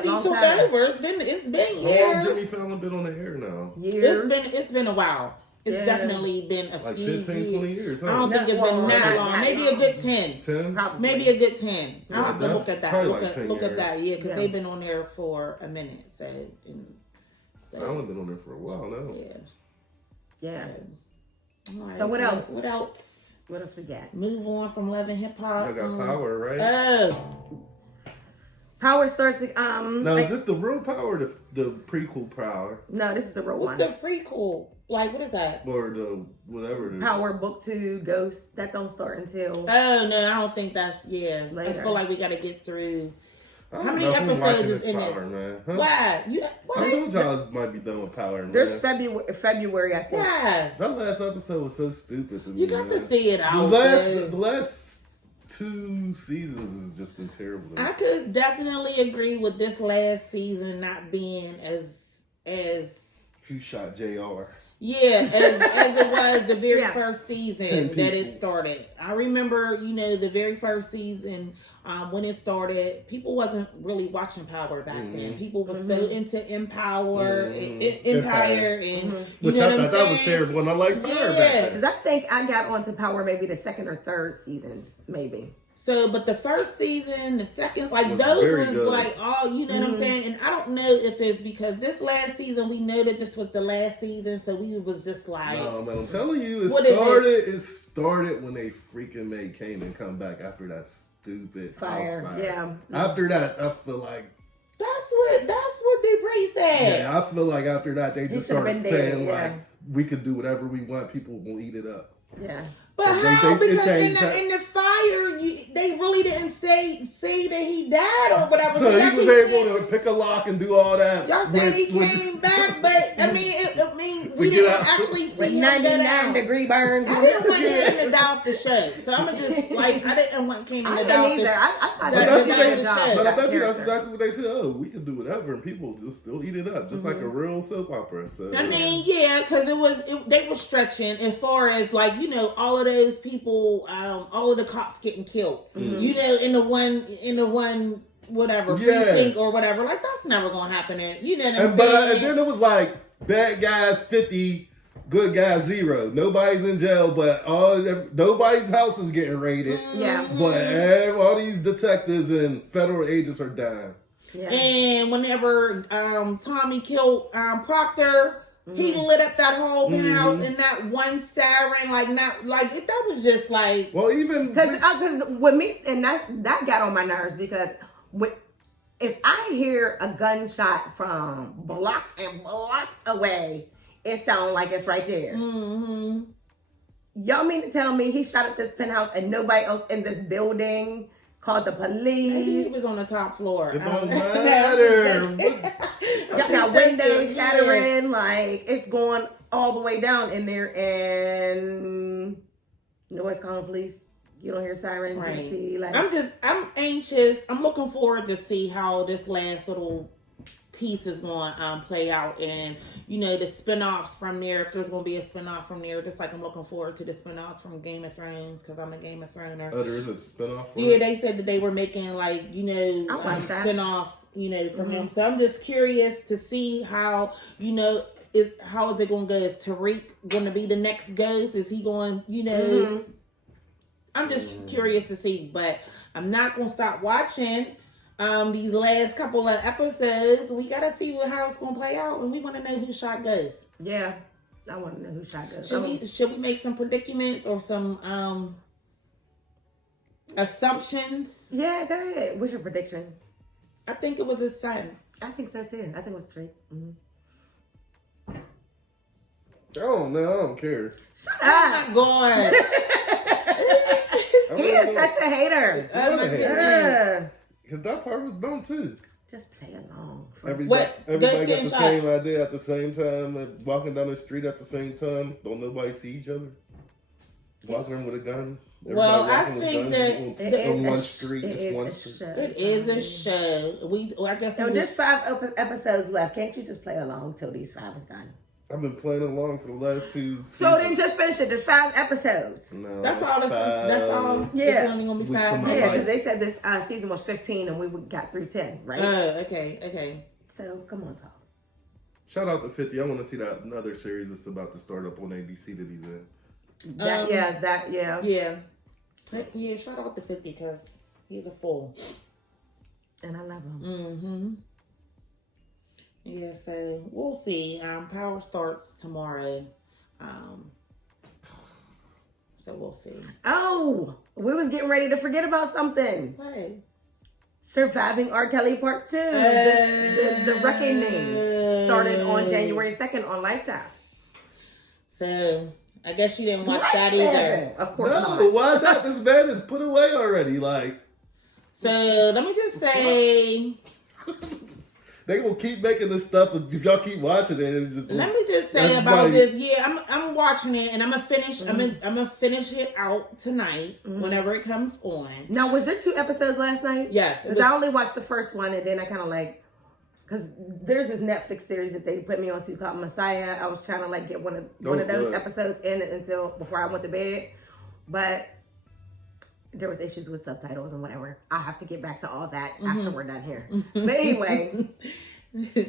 took over, it's been years. How long Jimmy Fallon been on the air now? Years. It's been a while. It's definitely been a like few 15, years. 20 years. Huh? I don't think it's been that long. Maybe a good 10. 10? Probably. Maybe a good 10. I'll have to look at that. Look at that, because they've been on there for a minute. So I've only been on there for a while now. Yeah. Right, so what else? What else? What else we got? Move on from Love and Hip Hop. I got Power, right? Power starts. Now, is this the real Power or the prequel Power? No, this is the real one. What's the prequel? Like, what is that? Or the whatever. Power Book 2 Ghost. That don't start until. Oh no, I don't think that's later. I feel like we got to get through. How many episodes is in Power, this? Man. Huh? Why? I told y'all I might be done with Power, man. There's February, I think. Why? That last episode was so stupid to me. You got to see it out. The last 2 seasons has just been terrible. I could definitely agree with this last season not being as Who shot JR? Yeah, as it was the very Yeah. first 10 season that it people. started. I remember, the very first season when it started, people wasn't really watching Power back then. People were so into Empower, Empire, and Which know I what I'm thought that was saying? terrible, and I like Power back Yeah. then. Because I think I got onto Power maybe the second or third season, maybe. So, but the first season, the second, like Was those very was good. like all, you know what I'm saying? And I don't know if it's because this last season, we know that this was the last season, so we was just like, No, man, I'm telling you, What is it started when they freaking made Kanan come back after that stupid Fire. house fire. Yeah. After that, I feel like, that's what Debray said. yeah, I feel like after that, they just should've been started dead, saying, yeah. like, we could do whatever we want, people will eat it up. Yeah. But They- how? they Because changed that. in the fire, they really didn't say that he died or whatever. So y'all he was keep able saying- to pick a lock and do all that. Y'all said he with- came back, but I mean, we get didn't out. actually see With him go 99 down. degree burns. I didn't want Kanan to die off the show, so I'm just like, I didn't want Kanan I to die didn't off the either. show. I thought But they that's did what a they good job. said. with But I that bet you that's character. exactly what they said. Oh, we can do whatever, and people just still eat it up, just like a real soap opera. So I mean, yeah, because they were stretching as far as like all of those people, all of the cops getting killed. In the one whatever Yeah. precinct or whatever. Like that's never gonna happen. You know what I'm and saying? then it was like bad guys 50, good guys 0. Nobody's in jail, but nobody's house is getting raided. Yeah. But all these detectives and federal agents are dying. Yeah. And whenever Tommy killed Proctor. He lit up that whole penthouse in that one siren, that was just like. Well, even Because with me, and that got on my nerves because if I hear a gunshot from blocks and blocks away, it sounds like it's right there. Mm-hmm. Y'all mean to tell me he shot up this penthouse and nobody else in this building called the He police? was on the top floor. it don't No, I'm matter. just Y'all got joking. windows Yeah. shattering, like it's going all the way down in there, and nobody's calling police. You don't hear sirens. You Right. see, like I'm anxious. I'm looking forward to see how this last little piece is going to play out, and the spinoffs from there. If there's going to be a spinoff from there, just like I'm looking forward to the spinoffs from Game of Thrones because I'm a Game of Throner. Oh, there is a spinoff. For Yeah, it? they said that they were making I watched that. spinoffs, from them. So I'm just curious to see how, how is it going to go? Is Tariq going to be the next ghost? Is he going, I'm just curious to see, but I'm not going to stop watching these last couple of episodes. We got to see how it's going to play out, and we want to know who shot Ghost. yeah. I want to know who shot goes. Should we make some predicaments or some assumptions? Yeah, go ahead. What's your prediction? I think it was his son. I think so too. I think it was 3. I don't know. I don't care. Shut Oh my god! He is such a hater. Oh my goodness. Because that part was dumb too. Just play along. Everybody got getting the shot? same idea at the same time, and walking down the street at the same time. Don't nobody see each other. Walking with a gun. Well, I walking with think guns that It is on a one sh- street. it It's is one a street. show. It is a show. I guess So we there's was, 5 episodes left. Can't you just play along till these 5 is done? I've been playing along for the last 2 So then seasons. just finish it. There's 5 episodes. No, that's all. it's That's all. Yeah. It's only gonna be Weeks 5 of my Yeah, life. because they said this season was 15 and we got through 10, right? Oh, okay. So come on, talk. Shout out to 50. I want to see that another series that's about to start up on ABC that he's in. Yeah. Shout out to 50 because he's a fool. And I love him. Mm-hmm. Yeah, so we'll see. Power starts tomorrow. So we'll see. Oh, we was getting ready to forget about something. Hey. Surviving R. Kelly Part 2. The Reckoning started on January 2nd on Lifetime. So I guess you didn't watch that Right, either. Evan. Of course No, not. why not? This man is put away already. Like, So let me just say, they gonna keep making this stuff if y'all keep watching it. It's just, let me just say about this. Yeah, I'm watching it and I'm gonna finish. I'm gonna finish it out tonight whenever it comes on. Now, was there 2 episodes last night? Yes, it Because I was- only watched the first one and then I kind of because there's this Netflix series that they put me onto called Messiah. I was trying to like get one of those good. episodes in until before I went to bed, but there was issues with subtitles and whatever. I have to get back to all that after we're done here. But anyway,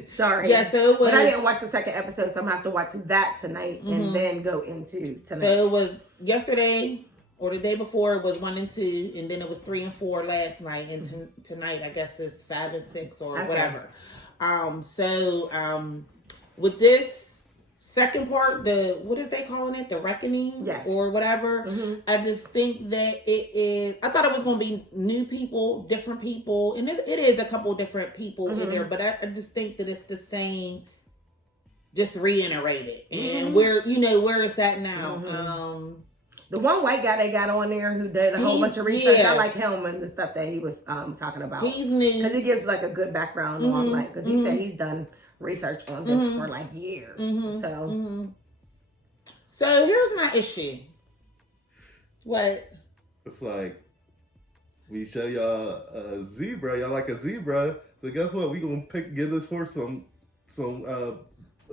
sorry. Yeah, so it was. But I didn't watch the second episode, so I'm gonna have to watch that tonight and then go into tonight. So it was yesterday or the day before. It was 1 and 2, and then it was 3 and 4 last night, and tonight I guess it's 5 and 6 or whatever. With this second part, what is they calling it? The Reckoning? Yes. Or whatever. I just think that it is, I thought it was going to be new people, different people. And it is a couple different people in there, but I just think that it's the same, just reiterated. And where is that now? The one white guy they got on there who did a whole bunch of research. I like him and the stuff that he was talking about. He's new. Because he gives like a good background on like, because he said he's done research on this for like years. So here's my issue. What? It's like, we show y'all a zebra. Y'all like a zebra. So guess what? We gonna give this horse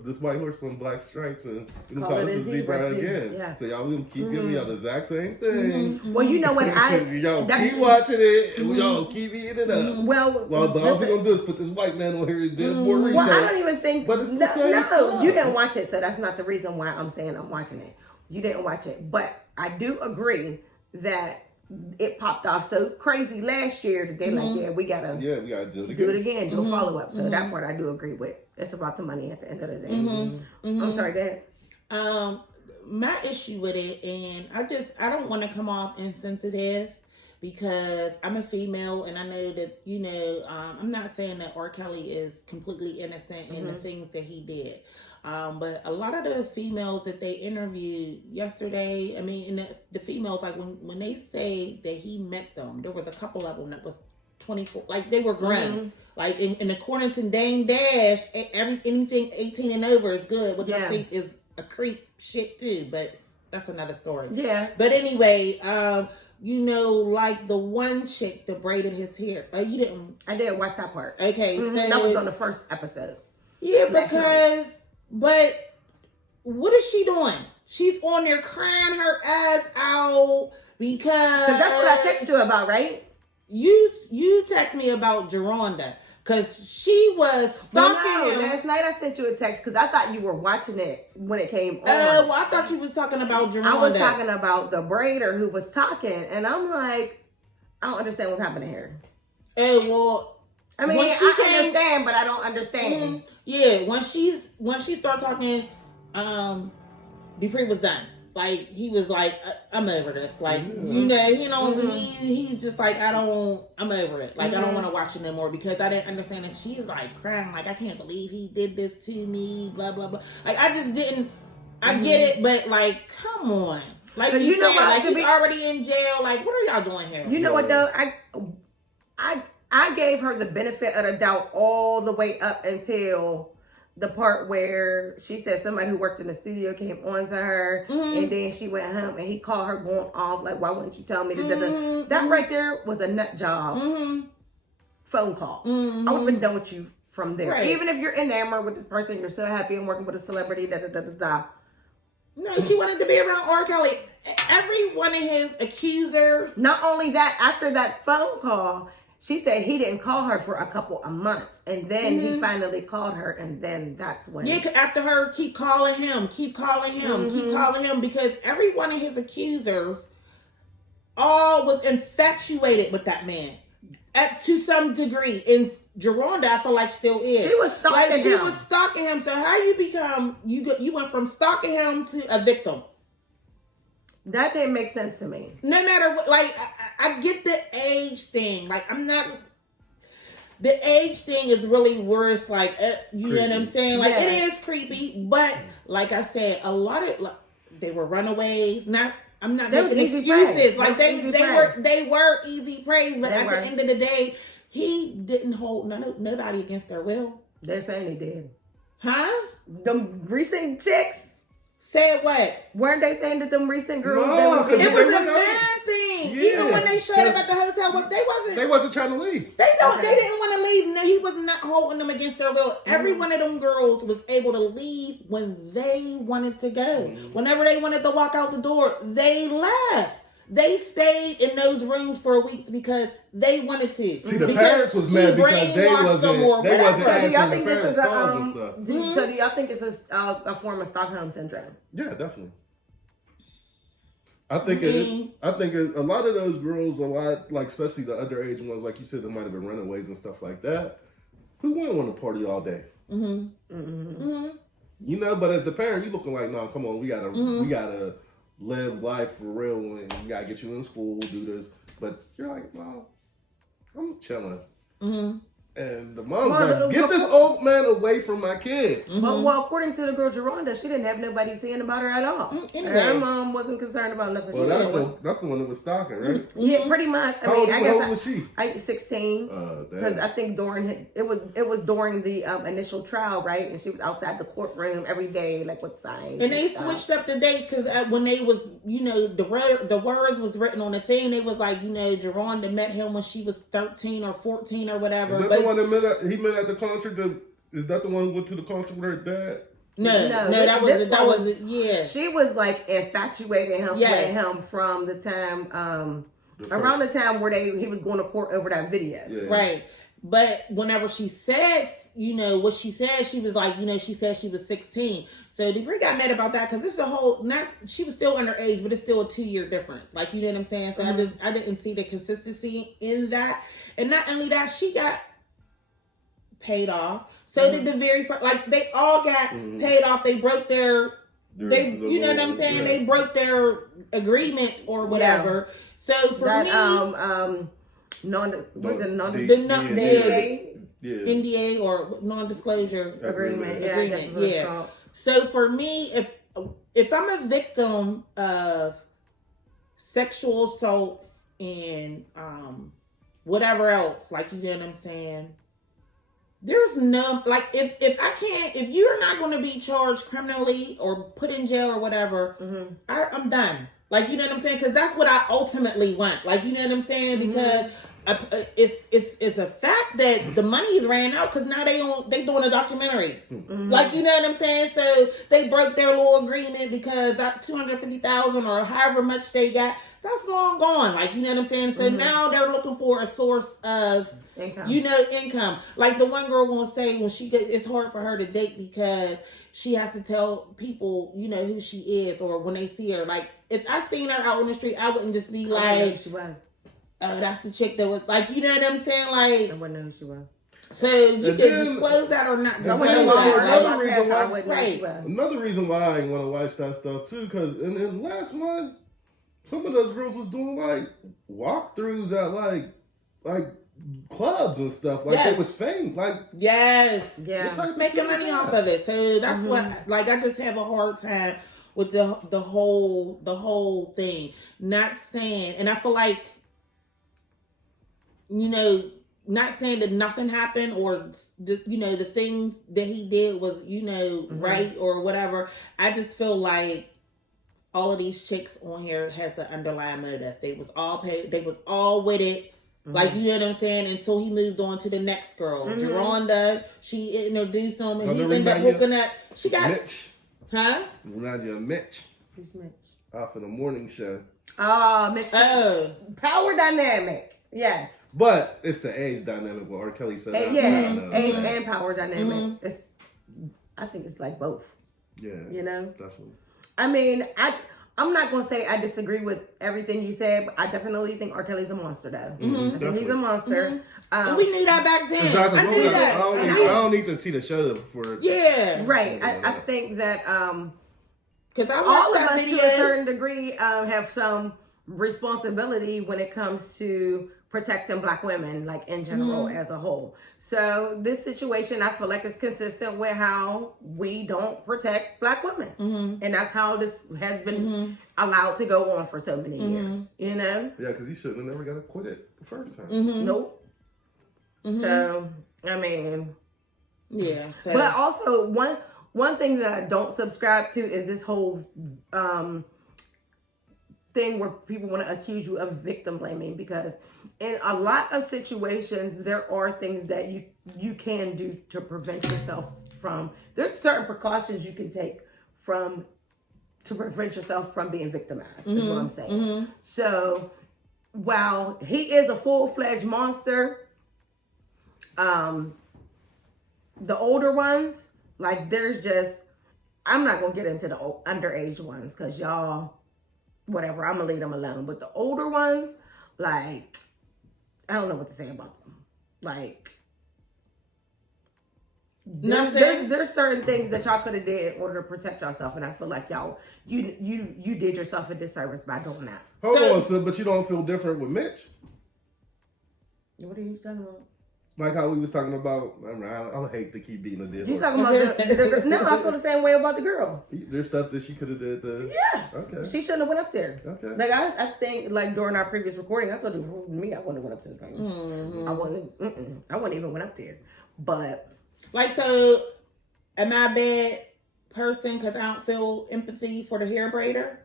this white horse some black stripes, and we gonna call this a zebra again. Yeah. So y'all gonna keep giving y'all the exact same thing. Well, you know what? Y'all keep watching it, and y'all keep eating it up. Well, all we gonna do is put this white man on here and do more research. Well, I don't even think. But it's the same stuff. You didn't watch it, so that's not the reason why I'm saying I'm watching it. You didn't watch it, but I do agree that it popped off so crazy last year that they're like, we gotta do it again, do a follow up. So that part I do agree with. It's about the money at the end of the day. I'm sorry, go ahead. My issue with it, and I don't want to come off insensitive because I'm a female, and I know that I'm not saying that R. Kelly is completely innocent in the things that he did. But a lot of the females that they interviewed yesterday, I mean, and the females, like when they say that he met them, there was a couple of them that was 24, like they were grown. Like in according to Dame Dash, anything 18 and over is good, which I think is a creep shit too, but that's another story. Yeah. But anyway, like the one chick that braided his hair. You didn't? I didn't watch that part. Okay, so that was on the first episode. Yeah, but what is she doing? She's on there crying her ass out because that's what I texted you about, right? You text me about Geronda because she was stalking him. Last night I sent you a text because I thought you were watching it when it came on. Well, I thought you was talking about Geronda. I was talking about the braider who was talking, and I'm like, I don't understand what's happening here. Well, I mean, I understand, but I don't understand. Yeah, when she started talking, Dupree was done. Like, he was like, I'm over this. Like, he's just like, I'm over it. Like, I don't want to watch it anymore because I didn't understand that she's like crying. Like, I can't believe he did this to me, blah, blah, blah. Like, I just didn't, I get it, but like, come on. Like, you know what? Like, he's already in jail. Like, what are y'all doing here? You know what, though? I gave her the benefit of the doubt all the way up until the part where she said somebody who worked in the studio came on to her, and then she went home and he called her going off like, why wouldn't you tell me? That right there was a nut job phone call. I would have been done with you from there. Right. Even if you're enamored with this person, you're so happy and working with a celebrity, No, she wanted to be around R. Kelly. Every one of his accusers. Not only that, after that phone call, she said he didn't call her for a couple of months. And then he finally called her. And then that's when. Yeah, after her, keep calling him, because every one of his accusers all was infatuated with that man to some degree. And Geronda, I feel like, still is. She was stalking him. She was stalking him. So how you went from stalking him to a victim? That didn't make sense to me. No matter what, like, I get the age thing. Like, the age thing is really where it's like, you know what I'm saying? Like, it is creepy, but like I said, a lot of, they were runaways. I'm not making excuses. Like, they were easy praise, but at the end of the day, he didn't hold nobody against their will. They're saying he did. Huh? Them recent chicks. Said what? Weren't they saying that them recent girls? No, that was 'cause It they was a were man thing. Yeah. Even when they showed up at the hotel, They wasn't trying to leave. They didn't want to leave. No, he was not holding them against their will. Every one of them girls was able to leave when they wanted to go. Whenever they wanted to walk out the door, they left. They stayed in those rooms for weeks because they wanted to. See, the parents was mad because they wasn't So do y'all answering the think this parents' is a calls and stuff. So do y'all think it's a form of Stockholm syndrome? Yeah, definitely. I think a lot of those girls, like especially the underage ones, like you said, that might have been runaways and stuff like that. Who wouldn't want to party all day? You know, but as the parent, you looking like, no, come on, we gotta live life for real, and we gotta get you in school, do this. But you're like, well, I'm chilling. And the mom's like, get this old man away from my kid. Well, according to the girl Geronda, she didn't have nobody saying about her at all. Her mom wasn't concerned about nothing. Well, that's the one that was stalking, right? Yeah, pretty much. How old was she? 16. Because I think it was during the initial trial, right? And she was outside the courtroom every day, like with signs. And they switched up the dates because when they was, the words was written on the thing. They was like, Geronda met him when she was 13 or 14 or whatever. Is that the one that he met at the concert? Is that the one who went to the concert with her dad? No, that was She was like infatuating him with him from the time around the time where he was going to court over that video. Yeah. Right. But whenever she said, what she said, she was like, she said she was 16. So Debree got mad about that because this is she was still underage, but it's still a 2-year difference. Like, you know what I'm saying? So I didn't see the consistency in that. And not only that, she got paid off. So did the very first, like they all got paid off. They broke their you know what I'm saying? Yeah. They broke their agreements or whatever. Yeah. So for me, NDA or non-disclosure agreement. Yeah, agreement. Yeah. So for me, if I'm a victim of sexual assault and whatever else, like, you know what I'm saying, there's no, like, if you're not going to be charged criminally or put in jail or whatever, I'm done. Like, you know what I'm saying? Because that's what I ultimately want. Like, you know what I'm saying? Because it's a fact that the money's ran out because now they doing a documentary. Like, you know what I'm saying? So they broke their little agreement because that $250,000 or however much they got, that's long gone. Like, you know what I'm saying? So now they're looking for a source of income. Like the one girl gonna say when it's hard for her to date because she has to tell people, who she is, or when they see her. Like, if I seen her out on the street, I wouldn't just be like, she was. Oh, that's the chick that was, like, you know what I'm saying? Like, I wouldn't know who she was. So you can disclose that or not disclose that. Another reason why I ain't want to watch that stuff too, because in last month, some of those girls was doing like walkthroughs at like clubs and stuff. Like it was fame. Like making money off of it. So that's what, like, I just have a hard time with the whole thing. Not saying, and I feel like, not saying that nothing happened or the things that he did was right or whatever. I just feel like all of these chicks on here has an underlying motive. They was all paid. They was all with it. Like, you know what I'm saying? Until he moved on to the next girl. Geronda, she introduced him and he ended up hooking up. She got Mitch. Huh? Remind you of Mitch. Who's Mitch? Off of the morning show. Oh, Mitch. Oh. Power dynamic. Yes. But it's the age dynamic. What R. Kelly said. Age and power dynamic. I think it's like both. Yeah. Definitely. I mean, I'm not going to say I disagree with everything you said, but I definitely think R. Kelly's a monster, though. I think he's a monster. We knew that back then. Exactly. I knew that. I don't need to see the show for. Yeah. Right. I think that because all of us, to a certain degree, have some responsibility when it comes to protecting Black women, like in general, as a whole. So this situation, I feel like is consistent with how we don't protect Black women. And that's how this has been allowed to go on for so many years, Yeah, because he shouldn't have never got acquitted the first time. Nope. So, I mean... Yeah. So. But also, one thing that I don't subscribe to is this whole thing where people want to accuse you of victim blaming, because in a lot of situations there are things that you can do to prevent yourself from. There's certain precautions you can take to prevent yourself from being victimized. Is what I'm saying. So while he is a full-fledged monster, the older ones, like, there's just, I'm not gonna get into the underage ones because y'all, whatever, I'm gonna leave them alone. But the older ones, like, I don't know what to say about them. Like, there's certain things that y'all could have did in order to protect yourself, and I feel like you did yourself a disservice by doing that. Hold on, so, but you don't feel different with Mitch? What are you talking about? Like how we was talking about, I hate to keep beating a dead You horse. talking about the no, I feel the same way about the girl. There's stuff that she could have did. Yes. Okay. She shouldn't have went up there. Okay. Like, I think, like, during our previous recording, that's what it was for me. I wouldn't have went up to the thing. I wouldn't even went up there. But, like, so, am I a bad person because I don't feel empathy for the hair braider?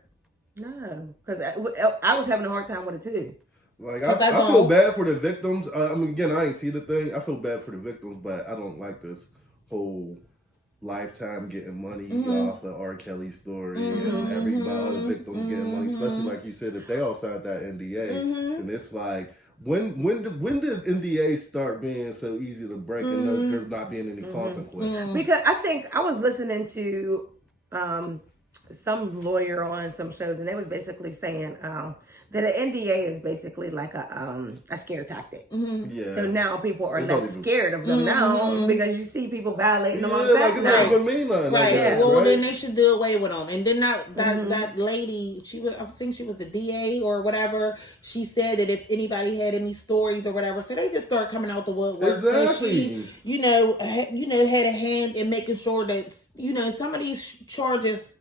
no, because I was having a hard time with it too. Like, I feel bad for the victims. I mean, again, I ain't see the thing. I feel bad for the victims, but I don't like this whole Lifetime getting money off of R. Kelly's story and all the victims getting money, especially like you said, if they all signed that NDA. And it's like, when did NDAs start being so easy to break and there not being any consequence? Because I think I was listening to some lawyer on some shows, and they was basically saying that an NDA is basically like a scare tactic. Yeah. So now people are less scared of them now because you see people violating them on like, now. Right. Yeah. Well, then they should do away with them. And then that lady, I think she was the DA or whatever. She said that if anybody had any stories or whatever, so they just start coming out the woodwork. Exactly. So she, had a hand in making sure that some of these charges,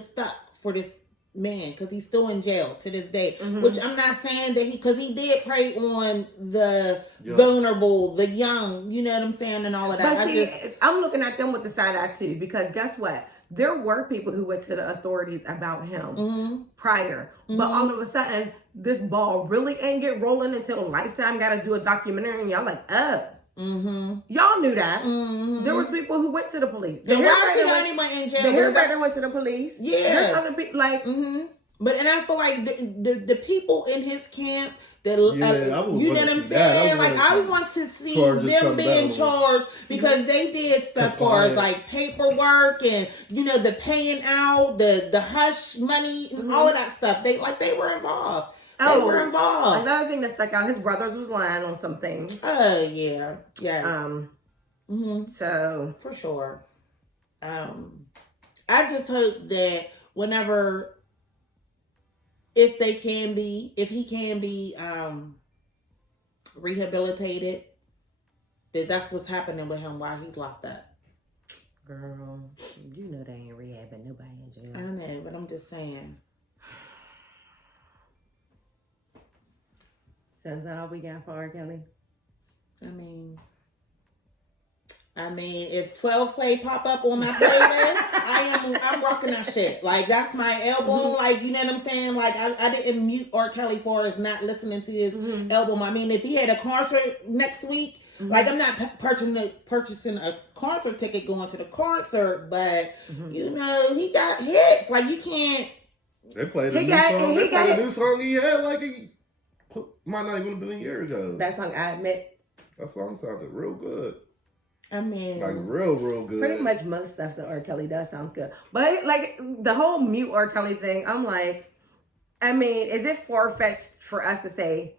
stuck for this man, because he's still in jail to this day. Which I'm not saying that because he did prey on the vulnerable, the young, you know what I'm saying, and all of that. But I'm looking at them with the side eye too, because guess what? There were people who went to the authorities about him prior, but all of a sudden this ball really ain't get rolling until Lifetime got to do a documentary, and y'all like, y'all knew that. There was people who went to the police. The hair writer went to the police. Yeah. There's other people like. But I feel like the people in his camp that you know what I'm saying. I want to see them being charged because they did stuff for us like paperwork and the paying out, the hush money, and all of that stuff. They were involved. They were involved. Another thing that stuck out, his brothers was lying on some things. Yeah. Yes. So for sure. I just hope that whenever, if he can be rehabilitated, that's what's happening with him while he's locked up. Girl, you know they ain't rehabbing nobody in jail. I know, but I'm just saying. So is that all we got for R. Kelly? I mean, if 12 Play pop up on my playlist, I'm rocking that shit. Like, that's my album. Like, you know what I'm saying? Like, I didn't mute R. Kelly for us not listening to his album. I mean, if he had a concert next week, like, I'm not purchasing a concert ticket going to the concert, but, he got hits. Like, you can't. They played a new song. They played a new song he had like might not even have been a year ago. That song, I admit. That song sounded real good. I mean, like real good. Pretty much most stuff that R. Kelly does sounds good. But like the whole mute R. Kelly thing, I'm like, I mean, is it far-fetched for us to say,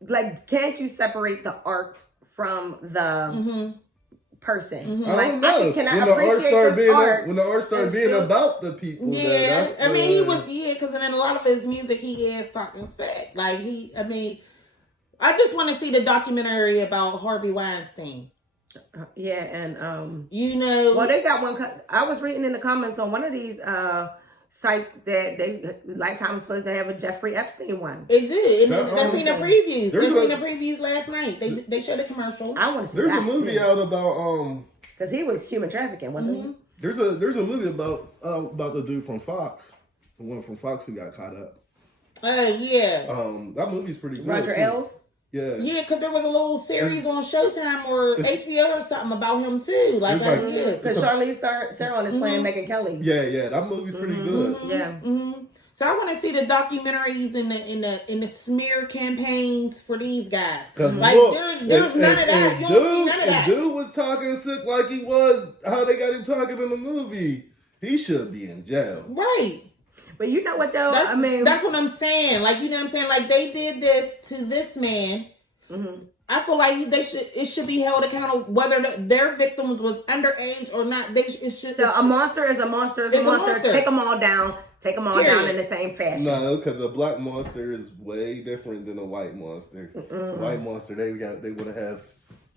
like, can't you separate the art from the person? I Like, don't know. Can I appreciate this art? When the art started being about the people. Yeah, I mean, he was, because in a lot of his music, he is talking sick. Like, I just want to see the documentary about Harvey Weinstein. Yeah, and well, they got one. I was reading in the comments on one of these sites that Lifetime was supposed to have a Jeffrey Epstein one. It did. I've seen the previews. They seen the previews last night. They showed a commercial. I want to see. There's a movie out about because he was human trafficking, wasn't he? There's a movie about the dude from Fox, the one from Fox who got caught up. Oh yeah. That movie's pretty good. Roger too. Ailes. Yeah. Yeah, because there was a little series on Showtime or HBO or something about him too. Like, yeah. Because Charlize Theron is playing Megyn Kelly. Yeah, that movie's pretty good. Yeah. So I want to see the documentaries and the smear campaigns for these guys. Like there's none of that. You don't see none of that. Dude was talking sick like he was how they got him talking in the movie. He should be in jail. Right. But you know what though? That's what I'm saying. Like, you know what I'm saying? Like, they did this to this man. I feel like it should be held accountable whether their victims was underage or not. A monster is a monster is a monster. Take them all down. Take them all down in the same fashion. No, because a black monster is way different than a white monster. A white monster, they would have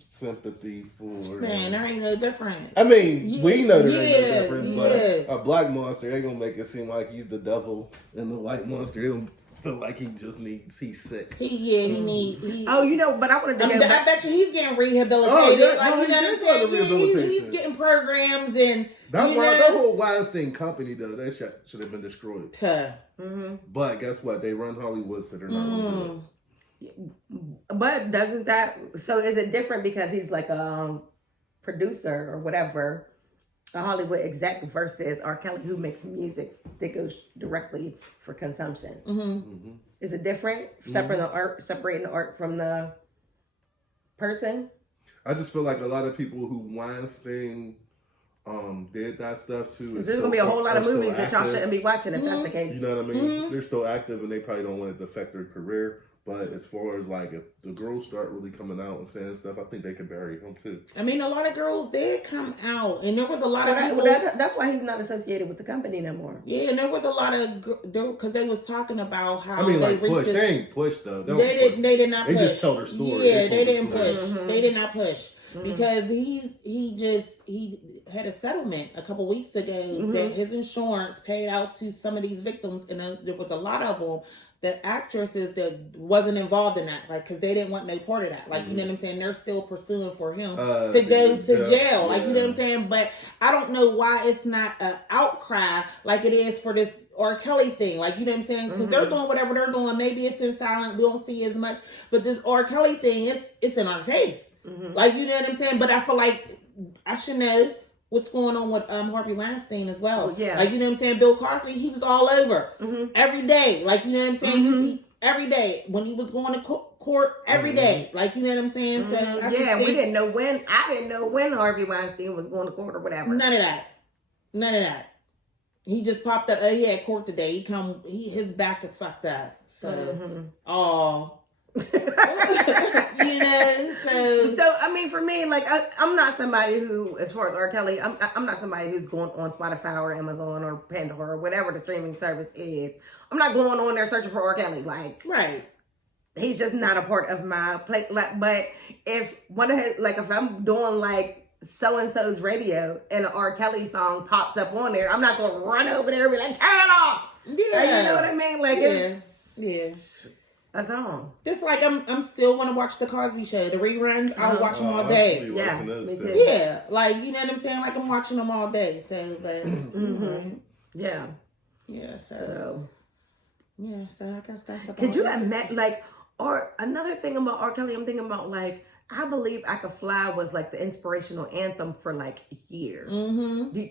sympathy for. Man, there ain't no difference. I mean, we know there ain't no difference, but a black monster, they gonna make it seem like he's the devil, and the white monster, they gonna feel like he's sick. He needs. You know, but I wanted to go. I bet you he's getting rehabilitated. Oh, yeah, like, you know what I'm saying? He's getting programs and. That whole Weinstein company, though, that should have been destroyed. But guess what? They run Hollywood, so they're not going to do it. But doesn't that... So is it different because he's like a producer or whatever, a Hollywood exec versus R. Kelly who makes music that goes directly for consumption? Is it different? Separating the art from the person? I just feel like a lot of people who Weinstein... did that stuff too. There's gonna be a whole lot of movies that y'all shouldn't be watching if that's the case. You know what I mean? They're still active and they probably don't want it to affect their career. But as far as like if the girls start really coming out and saying stuff, I think they can bury him too. I mean, a lot of girls did come out, and there was a lot of people. That's why he's not associated with the company no more. Yeah, and there was a lot of because they was talking about how push. They ain't push though. They did not. Push. They just tell their story. Yeah, they didn't push. They did not push. Because he had a settlement a couple weeks ago that his insurance paid out to some of these victims, and there was a lot of them, the actresses that wasn't involved in that, like, because they didn't want no part of that. Like, you know what I'm saying? They're still pursuing for him to go to jail. Like, you know what I'm saying? But I don't know why it's not an outcry like it is for this R. Kelly thing. Like, you know what I'm saying? Because they're doing whatever they're doing. Maybe it's in silent. We don't see as much. But this R. Kelly thing, it's in our face. Like, you know what I'm saying? But I feel like I should know what's going on with Harvey Weinstein as well. Yeah. Like, you know what I'm saying? Bill Cosby, he was all over every day. Like, you know what I'm saying? You see every day when he was going to court every day. Like, you know what I'm saying? So we didn't know when. I didn't know when Harvey Weinstein was going to court or whatever. None of that. He just popped up. He had court today. His back is fucked up. So, you know, so I mean, for me, like I'm not somebody who, as far as R. Kelly, I'm not somebody who's going on Spotify or Amazon or Pandora or whatever the streaming service is. I'm not going on there searching for R. Kelly. Like, right, he's just not a part of my play. But if one of his, like, if I'm doing like so and so's radio and an R. Kelly song pops up on there, I'm not going to run over there and be like, turn it off. Yeah, like, you know what I mean? Like, it's a song. Just like I'm still want to watch the Cosby Show, the reruns. I'll watch them all day. Yeah, me too. Yeah, like, you know what I'm saying? Like, I'm watching them all day. So, but yeah. So I guess that's about. Could you imagine, like, or another thing about R. Kelly? I'm thinking about, like, I Believe I Could Fly was like the inspirational anthem for like years.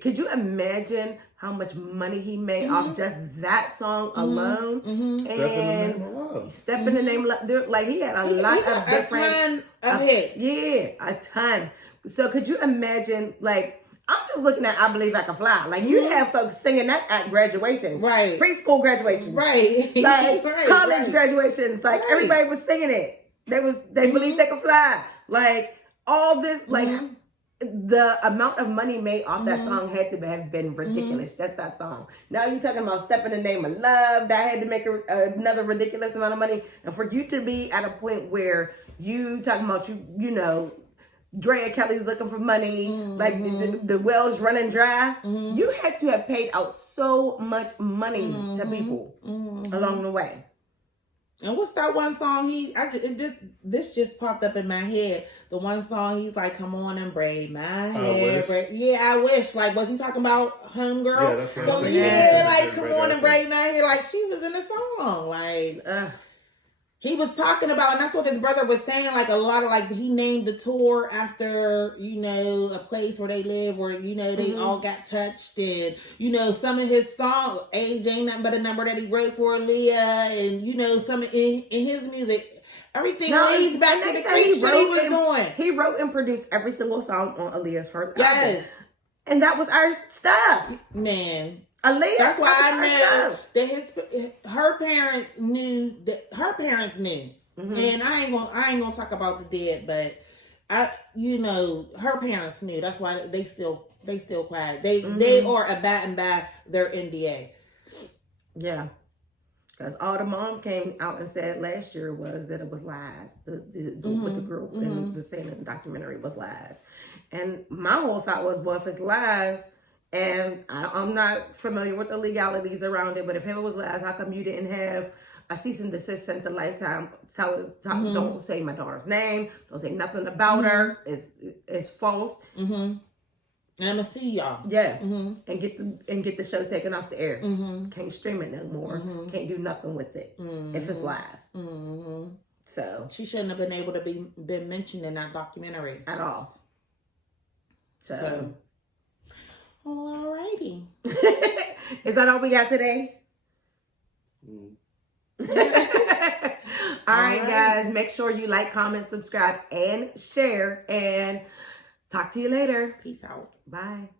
Could you imagine how much money he made off just that song alone? And Step in the Name of Love. Like, he had a lot of different... A ton of hits. Yeah, a ton. So could you imagine, like, I'm just looking at I Believe I Can Fly. Like, you have folks singing that at graduation. Right. Preschool graduation. Right. Like, college graduations. Like, everybody was singing it. They believe they can fly. Like, all this, like, the amount of money made off that song had to have been ridiculous. Just that song. Now you're talking about Step in the Name of Love. That had to make another ridiculous amount of money. And for you to be at a point where you talking about, you know, Drea Kelly's looking for money, like the well's running dry. You had to have paid out so much money to people along the way. And what's that one song this just popped up in my head. The one song he's like, "Come on and braid my hair." I wish. Like, was he talking about Homegirl? Yeah, that's what I was thinking. thinking. Like, come on and braid my hair. Like, she was in the song. Like, he was talking about, and that's what his brother was saying. Like, a lot of, like, he named the tour after, you know, a place where they live, where, you know, they all got touched. And, you know, some of his songs, Age Ain't Nothing But a Number that he wrote for Aaliyah, and, you know, some in his music, everything leads back to the great shit he was doing. He wrote and produced every single song on Aaliyah's first album. Yes. And that was our stuff. Man. Aaliyah, that's why I know that her parents knew. And I ain't gonna talk about the dead, but her parents knew. That's why they still quiet. They are abiding by their NDA. Yeah, because all the mom came out and said last year was that it was lies. With the group and was saying in the documentary was lies. And my whole thought was, well, if it's lies. And I'm not familiar with the legalities around it, but if it was lies, how come you didn't have a cease and desist sent to Lifetime? Don't say my daughter's name. Don't say nothing about her. It's false. And I'm gonna see y'all. Yeah, and get the show taken off the air. Can't stream it no more. Can't do nothing with it if it's lies. So she shouldn't have been able to been mentioned in that documentary at all. So. Alrighty. Is that all we got today? All right, guys. Make sure you like, comment, subscribe, and share. And talk to you later. Peace out. Bye.